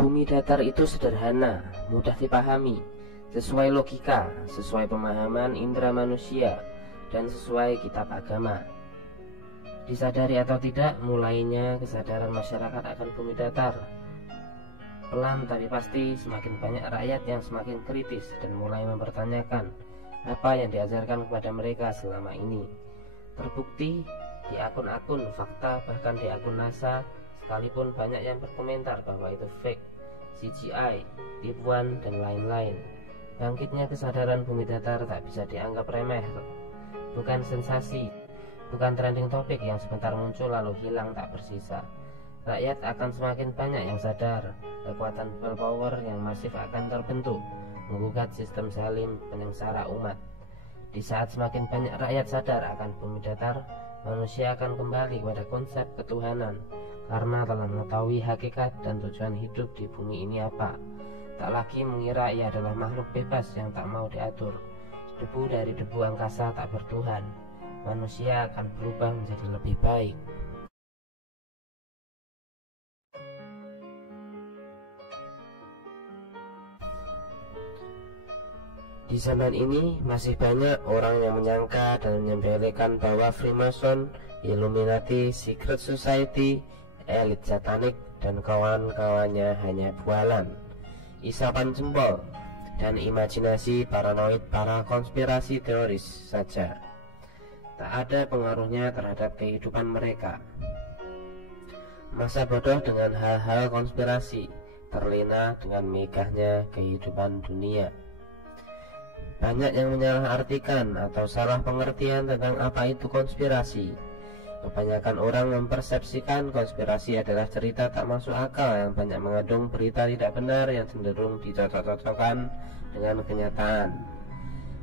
Bumi datar itu sederhana, mudah dipahami, sesuai logika, sesuai pemahaman indera manusia, dan sesuai kitab agama. Disadari atau tidak, mulainya kesadaran masyarakat akan bumi datar. Pelan tapi pasti semakin banyak rakyat yang semakin kritis dan mulai mempertanyakan apa yang diajarkan kepada mereka selama ini. Terbukti di akun-akun fakta, bahkan di akun NASA, sekalipun banyak yang berkomentar bahwa itu fake, CGI, tipuan, dan lain-lain. Bangkitnya kesadaran bumi datar tak bisa dianggap remeh. Bukan sensasi, bukan trending topik yang sebentar muncul lalu hilang tak bersisa. Rakyat akan semakin banyak yang sadar, kekuatan people power yang masif akan terbentuk, menggugat sistem zalim penyengsara umat. Di saat semakin banyak rakyat sadar akan bumi datar, manusia akan kembali pada konsep ketuhanan, karena telah mengetahui hakikat dan tujuan hidup di bumi ini apa. Tak lagi mengira ia adalah makhluk bebas yang tak mau diatur. Debu dari debu angkasa tak bertuhan. Manusia akan berubah menjadi lebih baik. Di zaman ini masih banyak orang yang menyangka dan menyepelekan bahwa Freemason, Illuminati, Secret Society, elit satanik, dan kawan-kawannya hanya bualan, isapan jempol, dan imajinasi paranoid para konspirasi teoris saja. Tak ada pengaruhnya terhadap kehidupan mereka. Masa bodoh dengan hal-hal konspirasi, terlena dengan megahnya kehidupan dunia. Banyak yang menyalahartikan atau salah pengertian tentang apa itu konspirasi. Kebanyakan orang mempersepsikan konspirasi adalah cerita tak masuk akal yang banyak mengandung berita tidak benar yang cenderung dicocok-cocokkan dengan kenyataan.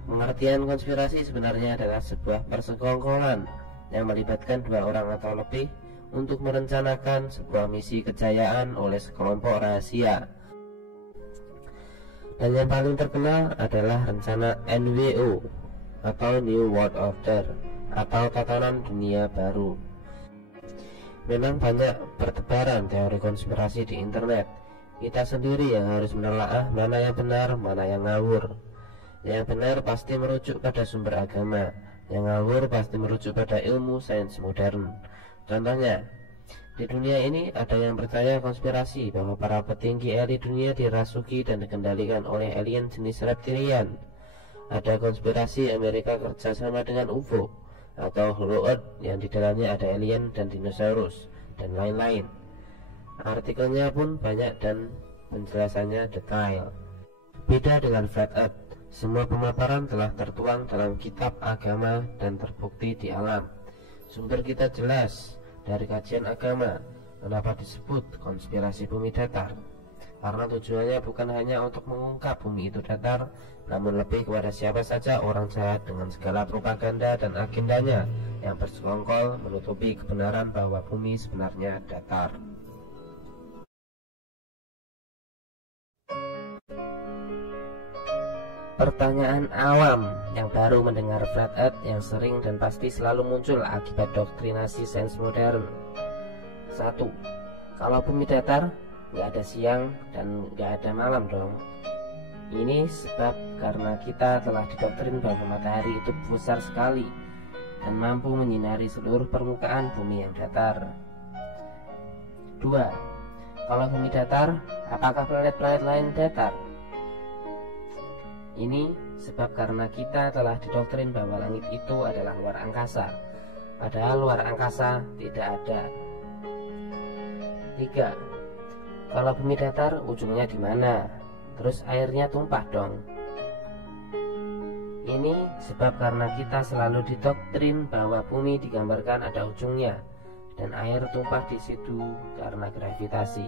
Pengertian konspirasi sebenarnya adalah sebuah persekongkolan yang melibatkan dua orang atau lebih untuk merencanakan sebuah misi kejayaan oleh sekelompok rahasia. Dan yang paling terkenal adalah rencana NWO atau New World Order atau tatanan dunia baru. Memang banyak bertebaran teori konspirasi di internet. Kita sendiri yang harus menelaah mana yang benar, mana yang ngawur. Yang benar pasti merujuk pada sumber agama, yang ngawur pasti merujuk pada ilmu sains modern. Contohnya, di dunia ini ada yang percaya konspirasi bahwa para petinggi elit dunia dirasuki dan dikendalikan oleh alien jenis reptilian. Ada konspirasi Amerika kerjasama dengan UFO atau Hollow Earth yang di dalamnya ada alien dan dinosaurus dan lain-lain. Artikelnya pun banyak dan penjelasannya detail. Beda dengan Flat Earth, semua pemaparan telah tertuang dalam kitab agama dan terbukti di alam. Sumber kita jelas dari kajian agama. Kenapa disebut konspirasi bumi datar? Karena tujuannya bukan hanya untuk mengungkap bumi itu datar, namun lebih kepada siapa saja orang jahat dengan segala propaganda dan agendanya yang bersekongkol menutupi kebenaran bahwa bumi sebenarnya datar. Pertanyaan awam yang baru mendengar Flat Earth yang sering dan pasti selalu muncul akibat doktrinasi sains modern. 1. Kalau bumi datar, nggak ada siang dan nggak ada malam dong. Ini sebab karena kita telah didoktrin bahwa matahari itu besar sekali dan mampu menyinari seluruh permukaan bumi yang datar. 2. Kalau bumi datar, apakah planet-planet lain datar? Ini sebab karena kita telah didoktrin bahwa langit itu adalah luar angkasa, padahal luar angkasa tidak ada. 3. Kalau bumi datar, ujungnya di mana? Terus airnya tumpah dong. Ini sebab karena kita selalu didoktrin bahwa bumi digambarkan ada ujungnya dan air tumpah di situ karena gravitasi.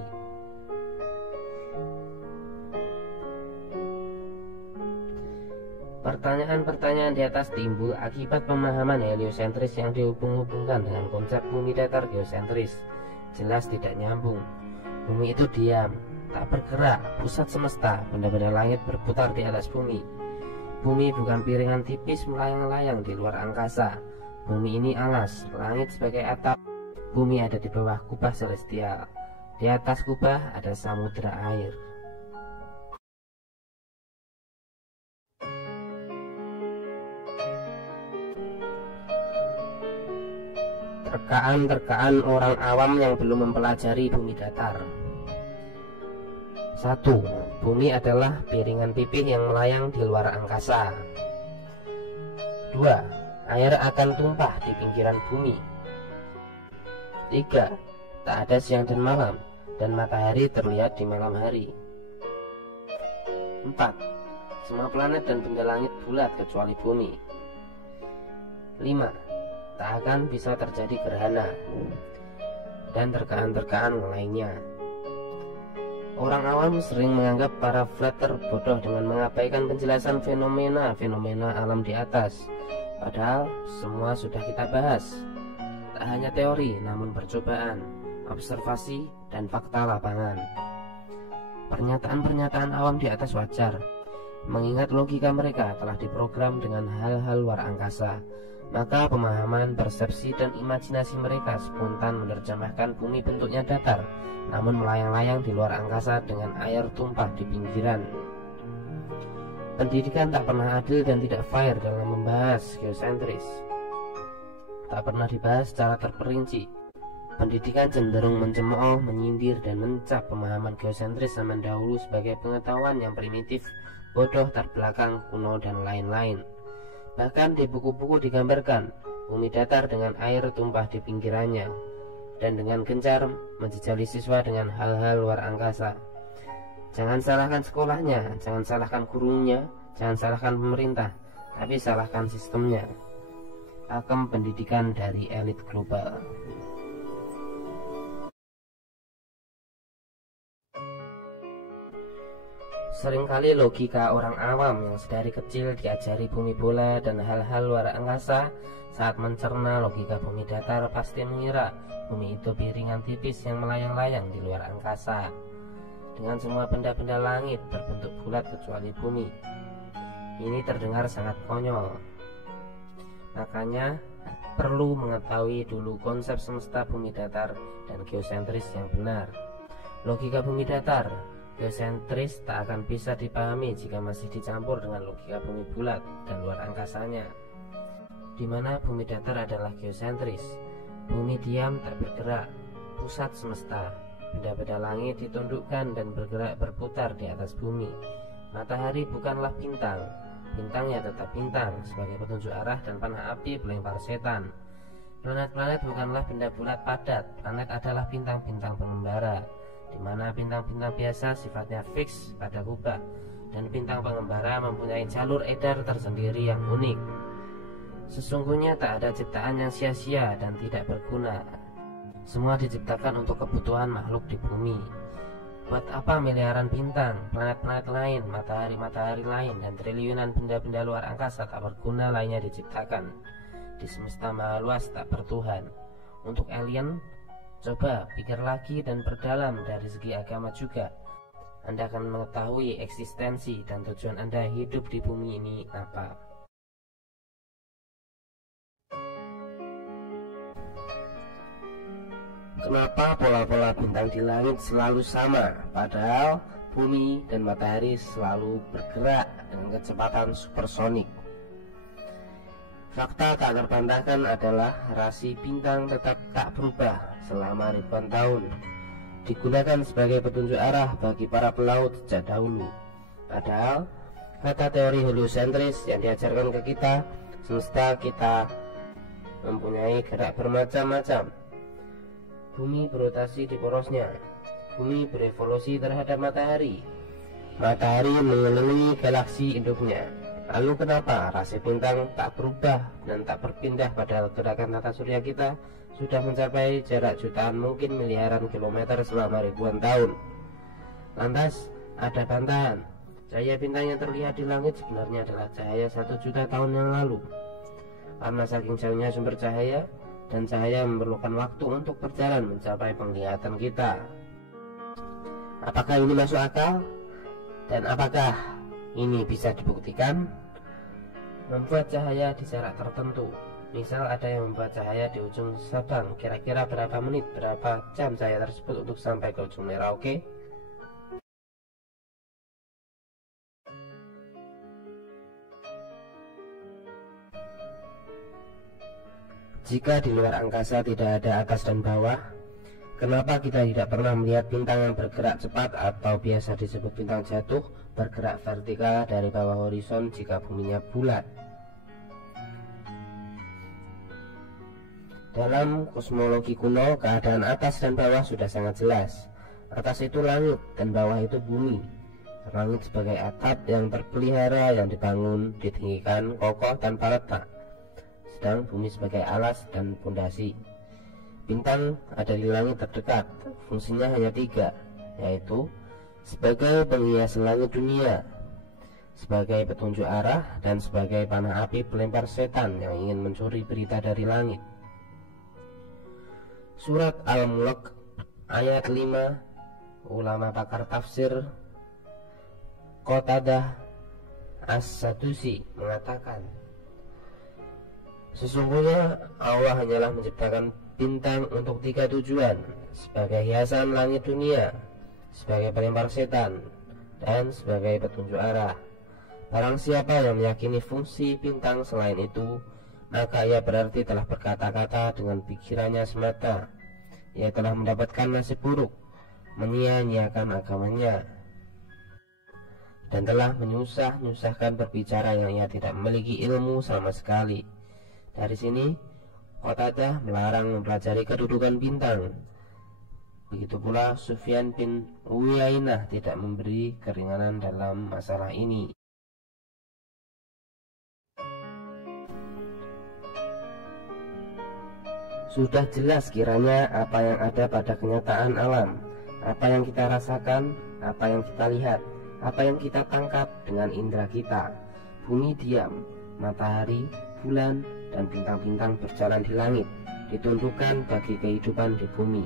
Pertanyaan-pertanyaan di atas timbul akibat pemahaman heliosentris yang dihubung-hubungkan dengan konsep bumi datar geosentris. Jelas tidak nyambung. Bumi itu diam, tak bergerak, pusat semesta, benda-benda langit berputar di atas bumi. Bumi bukan piringan tipis melayang-layang di luar angkasa. Bumi ini alas, langit sebagai atap, bumi ada di bawah kubah celestial. Di atas kubah ada samudera air. Terkaan-terkaan orang awam yang belum mempelajari bumi datar. 1. Bumi adalah piringan pipih yang melayang di luar angkasa. 2. Air akan tumpah di pinggiran bumi. 3. Tak ada siang dan malam, dan matahari terlihat di malam hari. 4. Semua planet dan benda langit bulat kecuali bumi. 5. Tak akan bisa terjadi gerhana. Dan terkaan-terkaan lainnya. Orang awam sering menganggap para flatter bodoh dengan mengabaikan penjelasan fenomena-fenomena alam di atas. Padahal semua sudah kita bahas. Tak hanya teori, namun percobaan, observasi, dan fakta lapangan. Pernyataan-pernyataan awam di atas wajar, mengingat logika mereka telah diprogram dengan hal-hal luar angkasa. Maka pemahaman, persepsi, dan imajinasi mereka spontan menerjemahkan bumi bentuknya datar, namun melayang-layang di luar angkasa dengan air tumpah di pinggiran. Pendidikan tak pernah adil dan tidak fair dalam membahas geosentris. Tak pernah dibahas secara terperinci. Pendidikan cenderung mencemooh, menyindir, dan mencap pemahaman geosentris zaman dahulu sebagai pengetahuan yang primitif, bodoh, terbelakang, kuno, dan lain-lain. Bahkan di buku-buku digambarkan bumi datar dengan air tumpah di pinggirannya, dan dengan gencar menjejali siswa dengan hal-hal luar angkasa. Jangan salahkan sekolahnya, jangan salahkan gurunya, jangan salahkan pemerintah, tapi salahkan sistemnya. Pakem pendidikan dari elit global. Seringkali logika orang awam yang sedari kecil diajari bumi bola dan hal-hal luar angkasa, saat mencerna logika bumi datar pasti mengira bumi itu piringan tipis yang melayang-layang di luar angkasa, dengan semua benda-benda langit berbentuk bulat kecuali bumi. Ini terdengar sangat konyol. Makanya perlu mengetahui dulu konsep semesta bumi datar dan geosentris yang benar. Logika bumi datar geosentris tak akan bisa dipahami jika masih dicampur dengan logika bumi bulat dan luar angkasanya, di mana bumi datar adalah geosentris. Bumi diam tak bergerak, pusat semesta. Benda-benda langit ditundukkan dan bergerak berputar di atas bumi. Matahari bukanlah bintang, bintangnya tetap bintang sebagai petunjuk arah dan panah api pelempar setan. Planet-planet bukanlah benda bulat padat, planet adalah bintang-bintang pengembara, di mana bintang-bintang biasa sifatnya fix pada kubah, dan bintang pengembara mempunyai jalur edar tersendiri yang unik. Sesungguhnya tak ada ciptaan yang sia-sia dan tidak berguna. Semua diciptakan untuk kebutuhan makhluk di bumi. Buat apa miliaran bintang, planet-planet lain, matahari-matahari lain, dan triliunan benda-benda luar angkasa tak berguna lainnya diciptakan di semesta maha luas tak bertuhan. Untuk alien, coba pikir lagi dan perdalam dari segi agama juga. Anda akan mengetahui eksistensi dan tujuan Anda hidup di bumi ini apa. Kenapa pola-pola bintang di langit selalu sama, padahal bumi dan matahari selalu bergerak dengan kecepatan supersonik? Fakta tak terbantahkan adalah rasi bintang tetap tak berubah selama ribuan tahun, digunakan sebagai petunjuk arah bagi para pelaut sejak dahulu. Padahal kata teori heliosentris yang diajarkan ke kita, semesta kita mempunyai gerak bermacam-macam. Bumi berotasi di porosnya, bumi berevolusi terhadap matahari, matahari mengelilingi galaksi induknya. Lalu kenapa rasi bintang tak berubah dan tak berpindah padahal gerakan tata surya kita sudah mencapai jarak jutaan mungkin miliaran kilometer selama ribuan tahun? Lantas ada bantahan, cahaya bintang yang terlihat di langit sebenarnya adalah cahaya 1 juta tahun yang lalu. Karena saking jauhnya sumber cahaya, dan cahaya memerlukan waktu untuk berjalan mencapai penglihatan kita. Apakah ini masuk akal? Dan apakah ini bisa dibuktikan? Membuat cahaya di jarak tertentu Misal ada yang membuat cahaya di ujung sabang, kira-kira berapa menit, berapa jam cahaya tersebut untuk sampai ke ujung Merauke. Jika di luar angkasa tidak ada atas dan bawah, kenapa kita tidak pernah melihat bintang yang bergerak cepat atau biasa disebut bintang jatuh, bergerak vertikal dari bawah horizon jika buminya bulat? Dalam kosmologi kuno, keadaan atas dan bawah sudah sangat jelas. Atas itu langit dan bawah itu bumi. Langit sebagai atap yang terpelihara, yang dibangun, ditinggikan, kokoh tanpa retak. Sedang bumi sebagai alas dan pondasi. Bintang ada di langit terdekat, fungsinya hanya 3, yaitu sebagai penghias langit dunia, sebagai petunjuk arah, dan sebagai panah api pelempar setan yang ingin mencuri berita dari langit. Surat Al-Mulk ayat 5, ulama pakar tafsir Qatadah As-Sadusi mengatakan, sesungguhnya Allah hanyalah menciptakan bintang untuk 3 tujuan: sebagai hiasan langit dunia, sebagai pelempar setan, dan sebagai petunjuk arah. Barang siapa yang meyakini fungsi bintang selain itu, maka ia berarti telah berkata-kata dengan pikirannya semata. Ia telah mendapatkan nasib buruk, menyia-nyiakan agamanya, dan telah menyusah-nyusahkan berbicara yang ia tidak memiliki ilmu sama sekali. Dari sini Qatadah melarang mempelajari kedudukan bintang. Begitu pula Sufyan bin Uyainah tidak memberi keringanan dalam masalah ini. Sudah jelas kiranya apa yang ada pada kenyataan alam, apa yang kita rasakan, apa yang kita lihat, apa yang kita tangkap dengan indera kita. Bumi diam, matahari, bulan, dan bintang-bintang berjalan di langit, ditundukkan bagi kehidupan di bumi.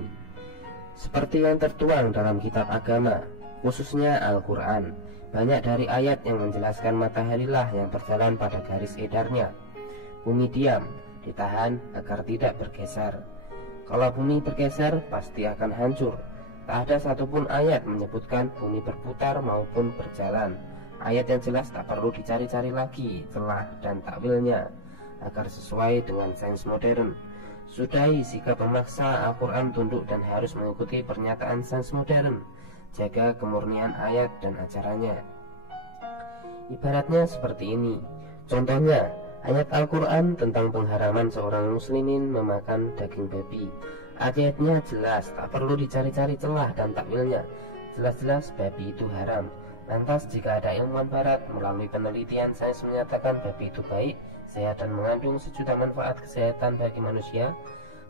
Seperti yang tertuang dalam kitab agama, khususnya Al-Quran, banyak dari ayat yang menjelaskan mataharilah yang berjalan pada garis edarnya. Bumi diam, ditahan agar tidak bergeser. Kalau bumi bergeser, pasti akan hancur. Tak ada satupun ayat menyebutkan bumi berputar maupun berjalan. Ayat yang jelas tak perlu dicari-cari lagi celah dan takwilnya agar sesuai dengan sains modern. Sudahi sikap memaksa Al-Quran tunduk dan harus mengikuti pernyataan sains modern. Jaga kemurnian ayat dan ajarannya. Ibaratnya seperti ini. Contohnya, ayat Al-Quran tentang pengharaman seorang muslimin memakan daging babi. Ayatnya jelas, tak perlu dicari-cari celah dan takwilnya. Jelas-jelas babi itu haram. Lantas jika ada ilmuwan barat melalui penelitian sains menyatakan babi itu baik, sehat dan mengandung sejuta manfaat kesehatan bagi manusia,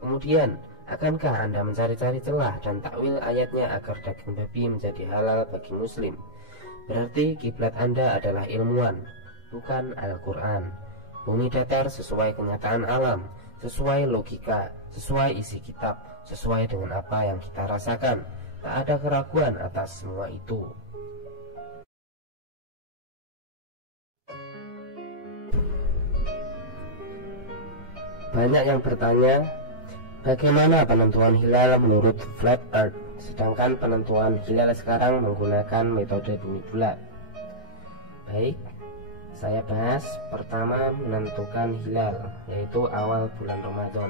kemudian akankah Anda mencari-cari celah dan takwil ayatnya agar daging babi menjadi halal bagi muslim? Berarti kiblat Anda adalah ilmuwan, bukan Al-Quran. Bumi datar sesuai kenyataan alam, sesuai logika, sesuai isi kitab, sesuai dengan apa yang kita rasakan. Tak ada keraguan atas semua itu. Banyak yang bertanya, bagaimana penentuan hilal menurut flat earth, sedangkan penentuan hilal sekarang menggunakan metode bumi bulat. Baik, saya bahas pertama menentukan hilal, yaitu awal bulan Ramadan,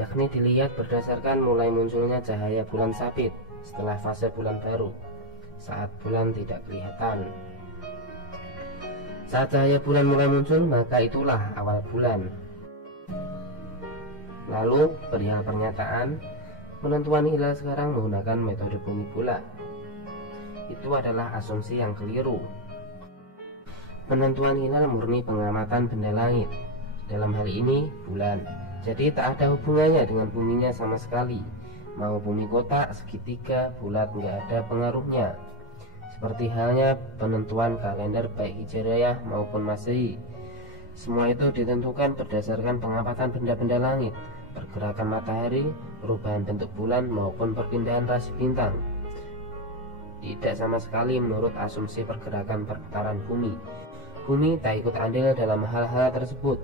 yakni dilihat berdasarkan mulai munculnya cahaya bulan sabit setelah fase bulan baru, saat bulan tidak kelihatan. Saat cahaya bulan mulai muncul, maka itulah awal bulan. Lalu perihal pernyataan penentuan hilal sekarang menggunakan metode bumi bulat, itu adalah asumsi yang keliru. Penentuan hilal murni pengamatan benda langit, dalam hal ini bulan. Jadi tak ada hubungannya dengan buminya sama sekali. Mau bumi kotak, segitiga, bulat, nggak ada pengaruhnya. Seperti halnya penentuan kalender baik Hijriyah maupun Masehi. Semua itu ditentukan berdasarkan pengamatan benda-benda langit, pergerakan matahari, perubahan bentuk bulan maupun perpindahan rasi bintang. Tidak sama sekali menurut asumsi pergerakan perputaran bumi. Bumi tak ikut andil dalam hal-hal tersebut.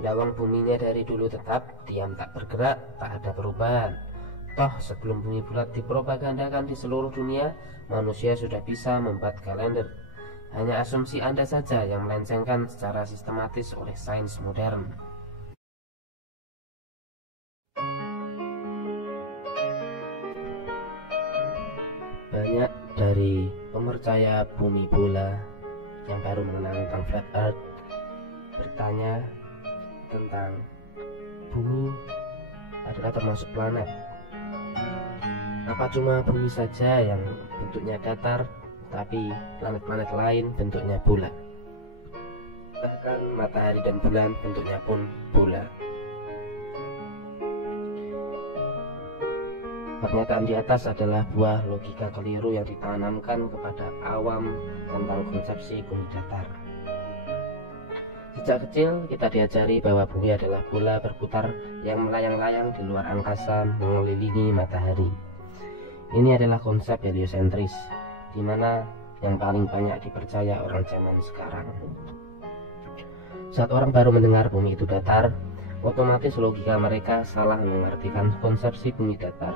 Lawang buminya dari dulu tetap diam tak bergerak, tak ada perubahan. Toh sebelum bumi bulat dipropagandakan di seluruh dunia, manusia sudah bisa membuat kalender. Hanya asumsi Anda saja yang melencengkan secara sistematis oleh sains modern. Banyak dari pemercaya bumi bola yang baru mengenal tentang flat earth bertanya tentang bumi adalah termasuk planet. Apa cuma bumi saja yang bentuknya datar, tapi planet-planet lain bentuknya bulat? Bahkan matahari dan bulan bentuknya pun bulat. Pernyataan di atas adalah buah logika keliru yang ditanamkan kepada awam tentang konsepsi bumi datar. Sejak kecil kita diajari bahwa bumi adalah bola berputar yang melayang-layang di luar angkasa mengelilingi matahari. Ini adalah konsep heliosentris, di mana yang paling banyak dipercaya orang zaman sekarang. Saat orang baru mendengar bumi itu datar, otomatis logika mereka salah mengartikan konsepsi bumi datar,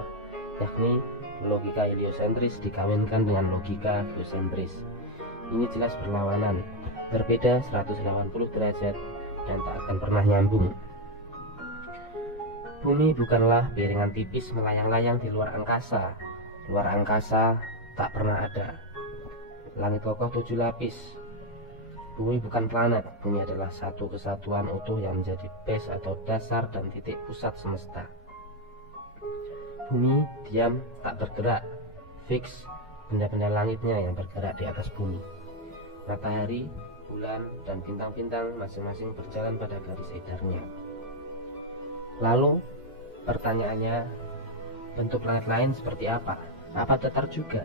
yakni logika heliosentris dikawinkan dengan logika geosentris. Ini jelas berlawanan, berbeda 180 derajat dan tak akan pernah nyambung. Bumi bukanlah piringan tipis melayang-layang di luar angkasa. Luar angkasa tak pernah ada. Langit kokoh 7 lapis. Bumi bukan planet. Bumi adalah satu kesatuan utuh yang menjadi base atau dasar dan titik pusat semesta. Bumi diam, tak bergerak, fix. Benda-benda langitnya yang bergerak di atas bumi. Matahari, bulan, dan bintang-bintang masing-masing berjalan pada garis edarnya. Lalu pertanyaannya, bentuk planet lain seperti apa? Apa datar juga?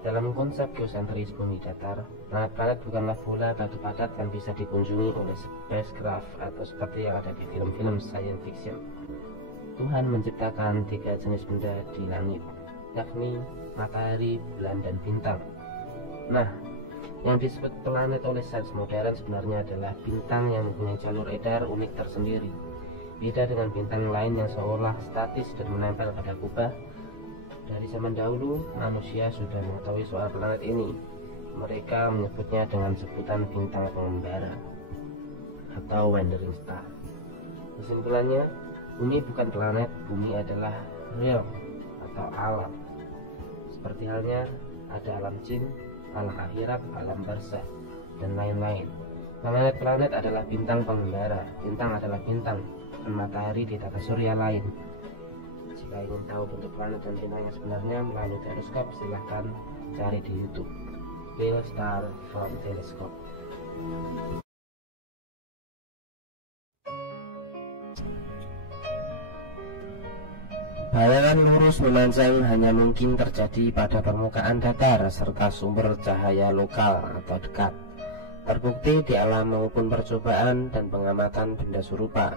Dalam konsep geosentris bumi datar, planet-planet bukanlah bola batu padat yang bisa dikunjungi oleh spacecraft atau seperti yang ada di film-film science fiction. Tuhan menciptakan 3 jenis benda di langit, yakni matahari, bulan, dan bintang. Nah, yang disebut planet oleh sains modern sebenarnya adalah bintang yang mempunyai jalur edar unik tersendiri. Beda dengan bintang lain yang seolah statis dan menempel pada kubah. Dari zaman dahulu, manusia sudah mengetahui soal planet ini. Mereka menyebutnya dengan sebutan bintang pengembara atau wandering star. Kesimpulannya, bumi bukan planet, bumi adalah realm atau alam. Seperti halnya ada alam jin, alam akhirat, alam barzakh, dan lain-lain. Planet-planet adalah bintang pengembara. Bintang adalah bintang, dan matahari di tata surya lain. Jika ingin tahu bentuk planet dan bintang yang sebenarnya melalui teleskop, silahkan cari di YouTube Real Star from Telescope. Bayangan lurus memanjang hanya mungkin terjadi pada permukaan datar serta sumber cahaya lokal atau dekat. Terbukti di alam maupun percobaan dan pengamatan benda serupa.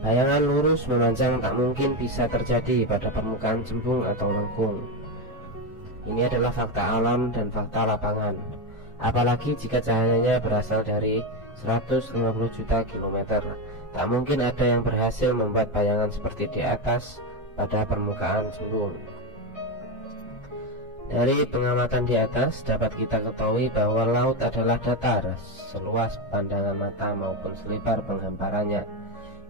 Bayangan lurus memanjang tak mungkin bisa terjadi pada permukaan cembung atau lengkung. Ini adalah fakta alam dan fakta lapangan. Apalagi jika cahayanya berasal dari 150 juta kilometer. Tak mungkin ada yang berhasil membuat bayangan seperti di atas pada permukaan cembung. Dari pengamatan di atas dapat kita ketahui bahwa laut adalah datar, seluas pandangan mata maupun selebar penghamparannya.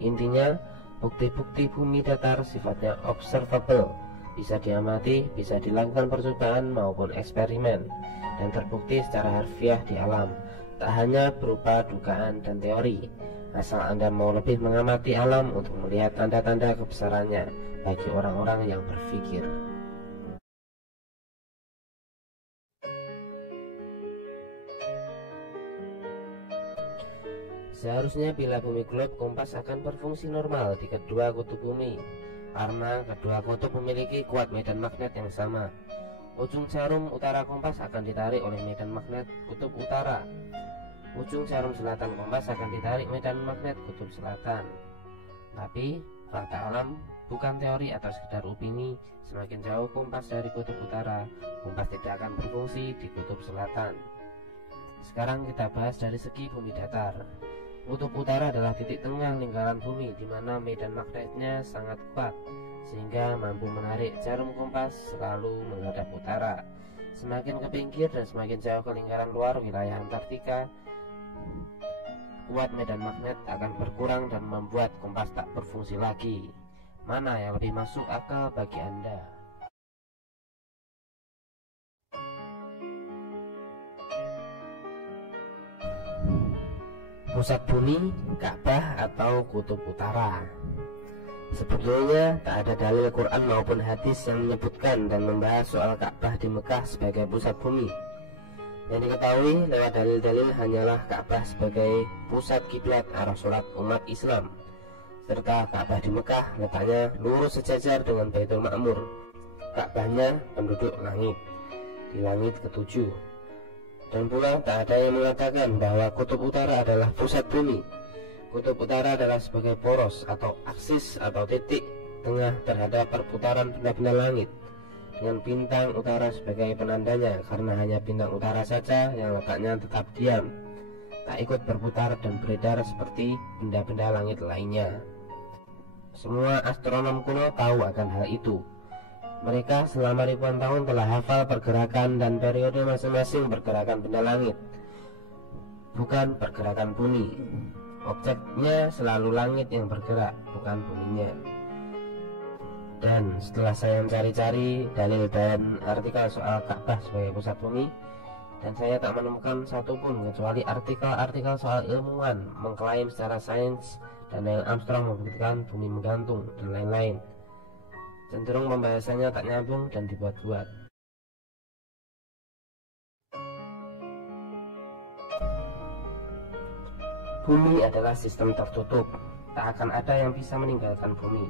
Intinya, bukti-bukti bumi datar sifatnya observable, bisa diamati, bisa dilakukan percobaan maupun eksperimen, dan terbukti secara harfiah di alam, tak hanya berupa dugaan dan teori. Asal Anda mau lebih mengamati alam untuk melihat tanda-tanda kebesarannya bagi orang-orang yang berpikir. Seharusnya bila bumi globe, kompas akan berfungsi normal di kedua kutub bumi, karena kedua kutub memiliki kuat medan magnet yang sama. Ujung jarum utara kompas akan ditarik oleh medan magnet kutub utara. Ujung jarum selatan kompas akan ditarik medan magnet kutub selatan. Tapi fakta alam bukan teori atau sekedar opini. Semakin jauh kompas dari kutub utara, kompas tidak akan berfungsi di kutub selatan. Sekarang kita bahas dari segi bumi datar. Kutub utara adalah titik tengah lingkaran bumi di mana medan magnetnya sangat kuat sehingga mampu menarik jarum kompas selalu menghadap utara. Semakin ke pinggir dan semakin jauh ke lingkaran luar wilayah Antartika, kuat medan magnet akan berkurang dan membuat kompas tak berfungsi lagi. Mana yang lebih masuk akal bagi Anda? Pusat bumi, Ka'bah atau kutub utara? Sebetulnya tak ada dalil Quran maupun hadis yang menyebutkan dan membahas soal Ka'bah di Mekah sebagai pusat bumi. Yang diketahui lewat dalil-dalil hanyalah Ka'bah sebagai pusat kiblat arah sholat umat Islam, serta Ka'bah di Mekah letaknya lurus sejajar dengan Baitul Ma'mur. Ka'bahnya penduduk langit, di langit ketujuh. Dan pula tak ada yang mengatakan bahwa kutub utara adalah pusat bumi. Kutub utara adalah sebagai poros atau aksis atau titik tengah terhadap perputaran benda-benda langit, dengan bintang utara sebagai penandanya, karena hanya bintang utara saja yang letaknya tetap diam, tak ikut berputar dan beredar seperti benda-benda langit lainnya. Semua astronom kuno tahu akan hal itu. Mereka selama ribuan tahun telah hafal pergerakan dan periode masing-masing pergerakan benda langit, bukan pergerakan bumi. Objeknya selalu langit yang bergerak, bukan buminya. Dan setelah saya mencari-cari dalil dan artikel soal Ka'bah sebagai pusat bumi, dan saya tak menemukan satupun kecuali artikel-artikel soal ilmuwan mengklaim secara sains dan Neil Armstrong membuktikan bumi menggantung dan lain-lain. Cenderung pembahasannya tak nyambung dan dibuat-buat. Bumi adalah sistem tertutup, tak akan ada yang bisa meninggalkan bumi.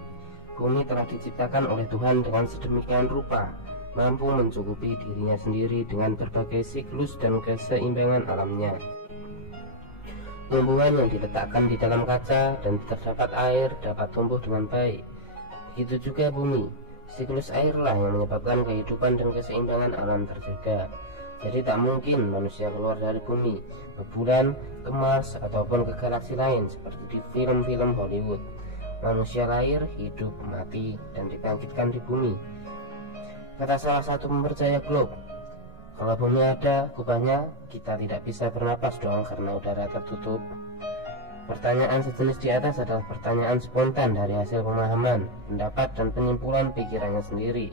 Bumi telah diciptakan oleh Tuhan dengan sedemikian rupa, mampu mencukupi dirinya sendiri dengan berbagai siklus dan keseimbangan alamnya. Tumbuhan yang diletakkan di dalam kaca dan terdapat air dapat tumbuh dengan baik. Begitu juga bumi, siklus airlah yang menyebabkan kehidupan dan keseimbangan alam terjaga. Jadi tak mungkin manusia keluar dari bumi, ke bulan, ke Mars, ataupun ke galaksi lain seperti di film-film Hollywood. Manusia lahir, hidup, mati, dan dibangkitkan di bumi. Kata salah satu mempercaya globe, kalau bumi ada kubahnya, kita tidak bisa bernapas dong karena udara tertutup. Pertanyaan sejenis di atas adalah pertanyaan spontan dari hasil pemahaman, pendapat, dan penyimpulan pikirannya sendiri,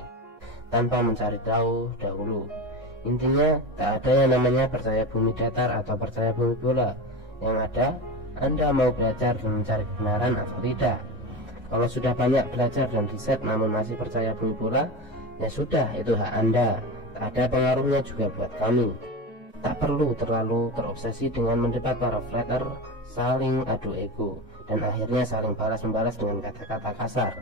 tanpa mencari tahu dahulu. Intinya, tak ada yang namanya percaya bumi datar atau percaya bumi bola. Yang ada, Anda mau belajar dan mencari kebenaran atau tidak. Kalau sudah banyak belajar dan riset namun masih percaya bumi bola, ya sudah, itu hak Anda. Tak ada pengaruhnya juga buat kami. Tak perlu terlalu terobsesi dengan mendebat para flatter, saling adu ego, dan akhirnya saling balas-membalas dengan kata-kata kasar.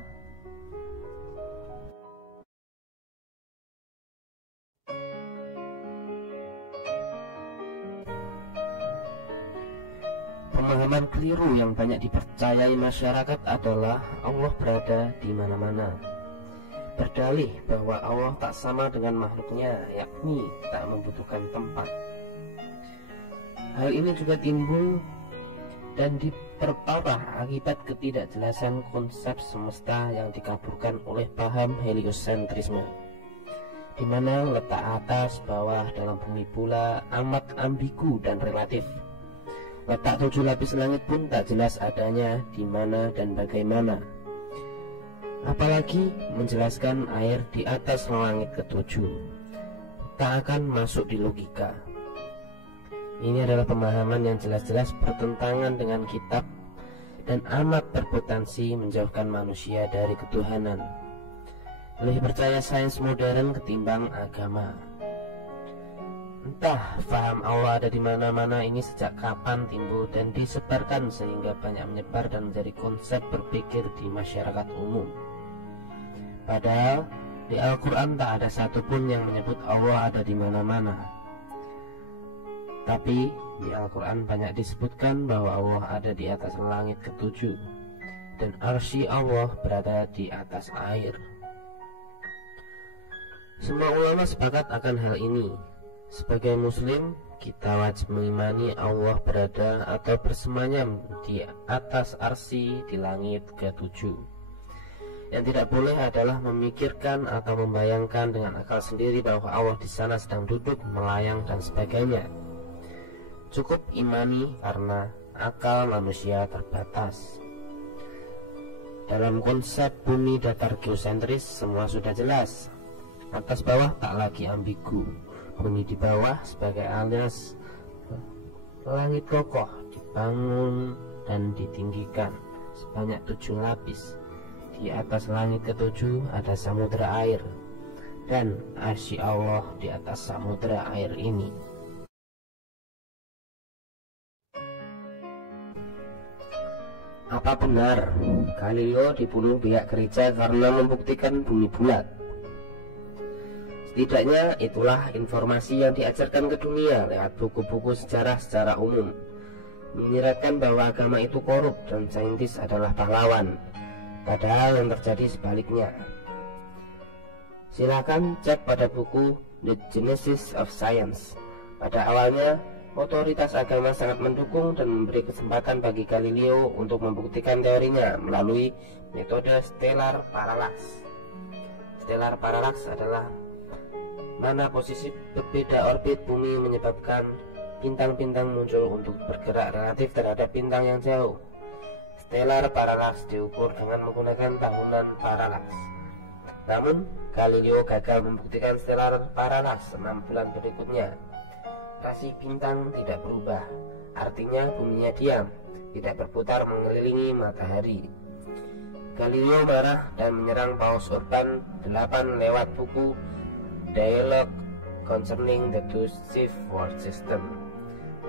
Pemahaman keliru yang banyak dipercayai masyarakat adalah Allah berada di mana-mana. Berdalih bahwa Allah tak sama dengan makhluknya, yakni tak membutuhkan tempat. Hal ini juga timbul dan diperparah akibat ketidakjelasan konsep semesta yang dikaburkan oleh paham heliosentrisme, di mana letak atas bawah dalam bumi bola amat ambigu dan relatif. Letak 7 lapis langit pun tak jelas adanya di mana dan bagaimana. Apalagi menjelaskan air di atas langit ketujuh, tak akan masuk di logika. Ini adalah pemahaman yang jelas-jelas bertentangan dengan kitab dan amat berpotensi menjauhkan manusia dari ketuhanan. Lebih percaya sains modern ketimbang agama. Entah faham Allah ada di mana-mana ini sejak kapan timbul dan disebarkan sehingga banyak menyebar dan menjadi konsep berpikir di masyarakat umum. Padahal di Al-Quran tak ada satupun yang menyebut Allah ada di mana-mana. Tapi di Al-Quran banyak disebutkan bahwa Allah ada di atas langit ketujuh dan arsy Allah berada di atas air. Semua ulama sepakat akan hal ini. Sebagai muslim, kita wajib mengimani Allah berada atau bersemayam di atas arsy di langit ketujuh. Yang tidak boleh adalah memikirkan atau membayangkan dengan akal sendiri bahwa Allah di sana sedang duduk, melayang dan sebagainya. Cukup imani karena akal manusia terbatas. Dalam konsep bumi datar geosentris semua sudah jelas. Atas bawah tak lagi ambigu. Bumi di bawah sebagai alias langit kokoh dibangun dan ditinggikan sebanyak 7 lapis. Di atas langit ketujuh ada samudera air, dan arsy Allah di atas samudera air ini. Apa benar Galileo dibunuh pihak gereja karena membuktikan bumi bulat? Setidaknya itulah informasi yang diajarkan ke dunia lewat buku-buku sejarah secara umum, menyiratkan bahwa agama itu korup dan saintis adalah pahlawan, padahal yang terjadi sebaliknya. Silakan cek pada buku The Genesis of Science. Pada awalnya, otoritas agama sangat mendukung dan memberi kesempatan bagi Galileo untuk membuktikan teorinya melalui metode stellar parallax. Stellar parallax adalah mana posisi berbeda orbit bumi menyebabkan bintang-bintang muncul untuk bergerak relatif terhadap bintang yang jauh. Stellar parallax diukur dengan menggunakan tahunan parallax. Namun, Galileo gagal membuktikan stellar parallax 6 bulan berikutnya. Rasi bintang tidak berubah, artinya buminya diam, tidak berputar mengelilingi matahari. Galileo marah dan menyerang Paus Urban VIII lewat buku Dialogue Concerning the Two Chief World System.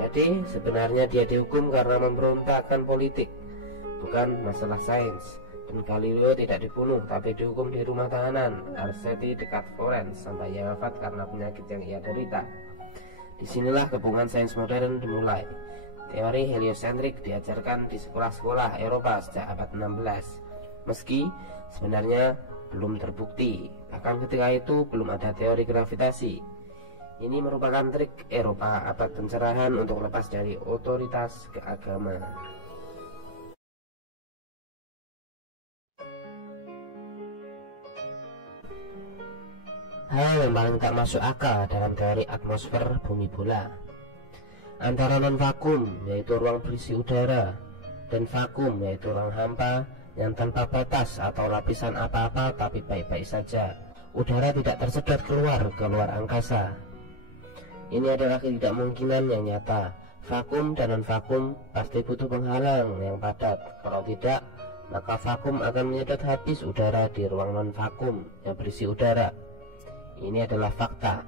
Jadi sebenarnya dia dihukum karena memberontakkan politik, bukan masalah sains. Dan Galileo tidak dibunuh, tapi dihukum di rumah tahanan Arceti dekat Florence sampai ia wafat karena penyakit yang ia derita. Disinilah kepungan sains modern dimulai. Teori heliosentrik diajarkan di sekolah-sekolah Eropa sejak abad 16, meski sebenarnya belum terbukti. Bahkan ketika itu belum ada teori gravitasi. Ini merupakan trik Eropa abad pencerahan untuk lepas dari otoritas keagamaan. Hal yang paling tak masuk akal dalam teori atmosfer bumi bola antara non-vakum, yaitu ruang berisi udara, dan vakum, yaitu ruang hampa yang tanpa batas atau lapisan apa-apa tapi baik-baik saja. Udara tidak tersedot keluar ke luar angkasa. Ini adalah ketidakmungkinan yang nyata. Vakum dan non-vakum pasti butuh penghalang yang padat. Kalau tidak, maka vakum akan menyedot habis udara di ruang non-vakum yang berisi udara. Ini adalah fakta.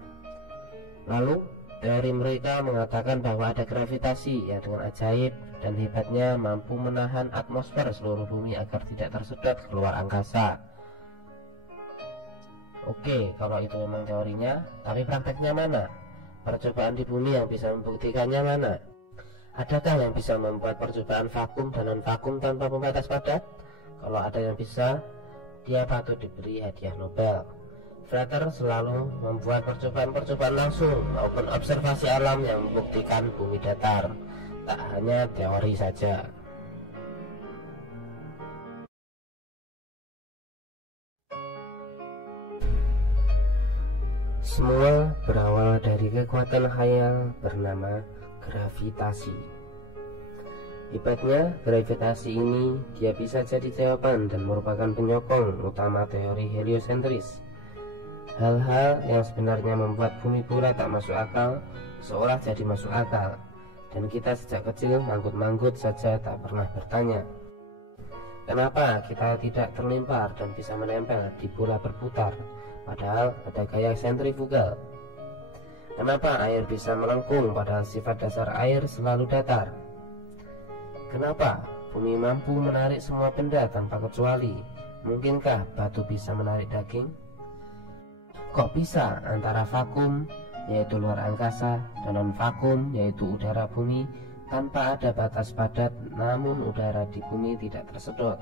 Lalu, teori mereka mengatakan bahwa ada gravitasi yang dengan ajaib dan hebatnya mampu menahan atmosfer seluruh bumi agar tidak tersedot keluar angkasa. Oke, kalau itu memang teorinya, tapi prakteknya mana? Percobaan di bumi yang bisa membuktikannya mana? Adakah yang bisa membuat percobaan vakum dan non-vakum tanpa pembatas padat? Kalau ada yang bisa, dia patut diberi hadiah Nobel. Flatter selalu membuat percobaan-percobaan langsung maupun observasi alam yang membuktikan bumi datar, tak hanya teori saja. Semua berawal dari kekuatan khayal bernama gravitasi. Hebatnya, gravitasi ini dia bisa jadi jawaban dan merupakan penyokong utama teori heliosentris. Hal-hal yang sebenarnya membuat bumi pura tak masuk akal seolah jadi masuk akal, dan kita sejak kecil manggut-manggut saja tak pernah bertanya, kenapa kita tidak terlempar dan bisa menempel di bola berputar padahal ada gaya sentrifugal? Kenapa air bisa melengkung padahal sifat dasar air selalu datar? Kenapa bumi mampu menarik semua benda tanpa kecuali? Mungkinkah batu bisa menarik daging? Kok bisa antara vakum, yaitu luar angkasa, dan non-vakum, yaitu udara bumi, tanpa ada batas padat, namun udara di bumi tidak tersedot?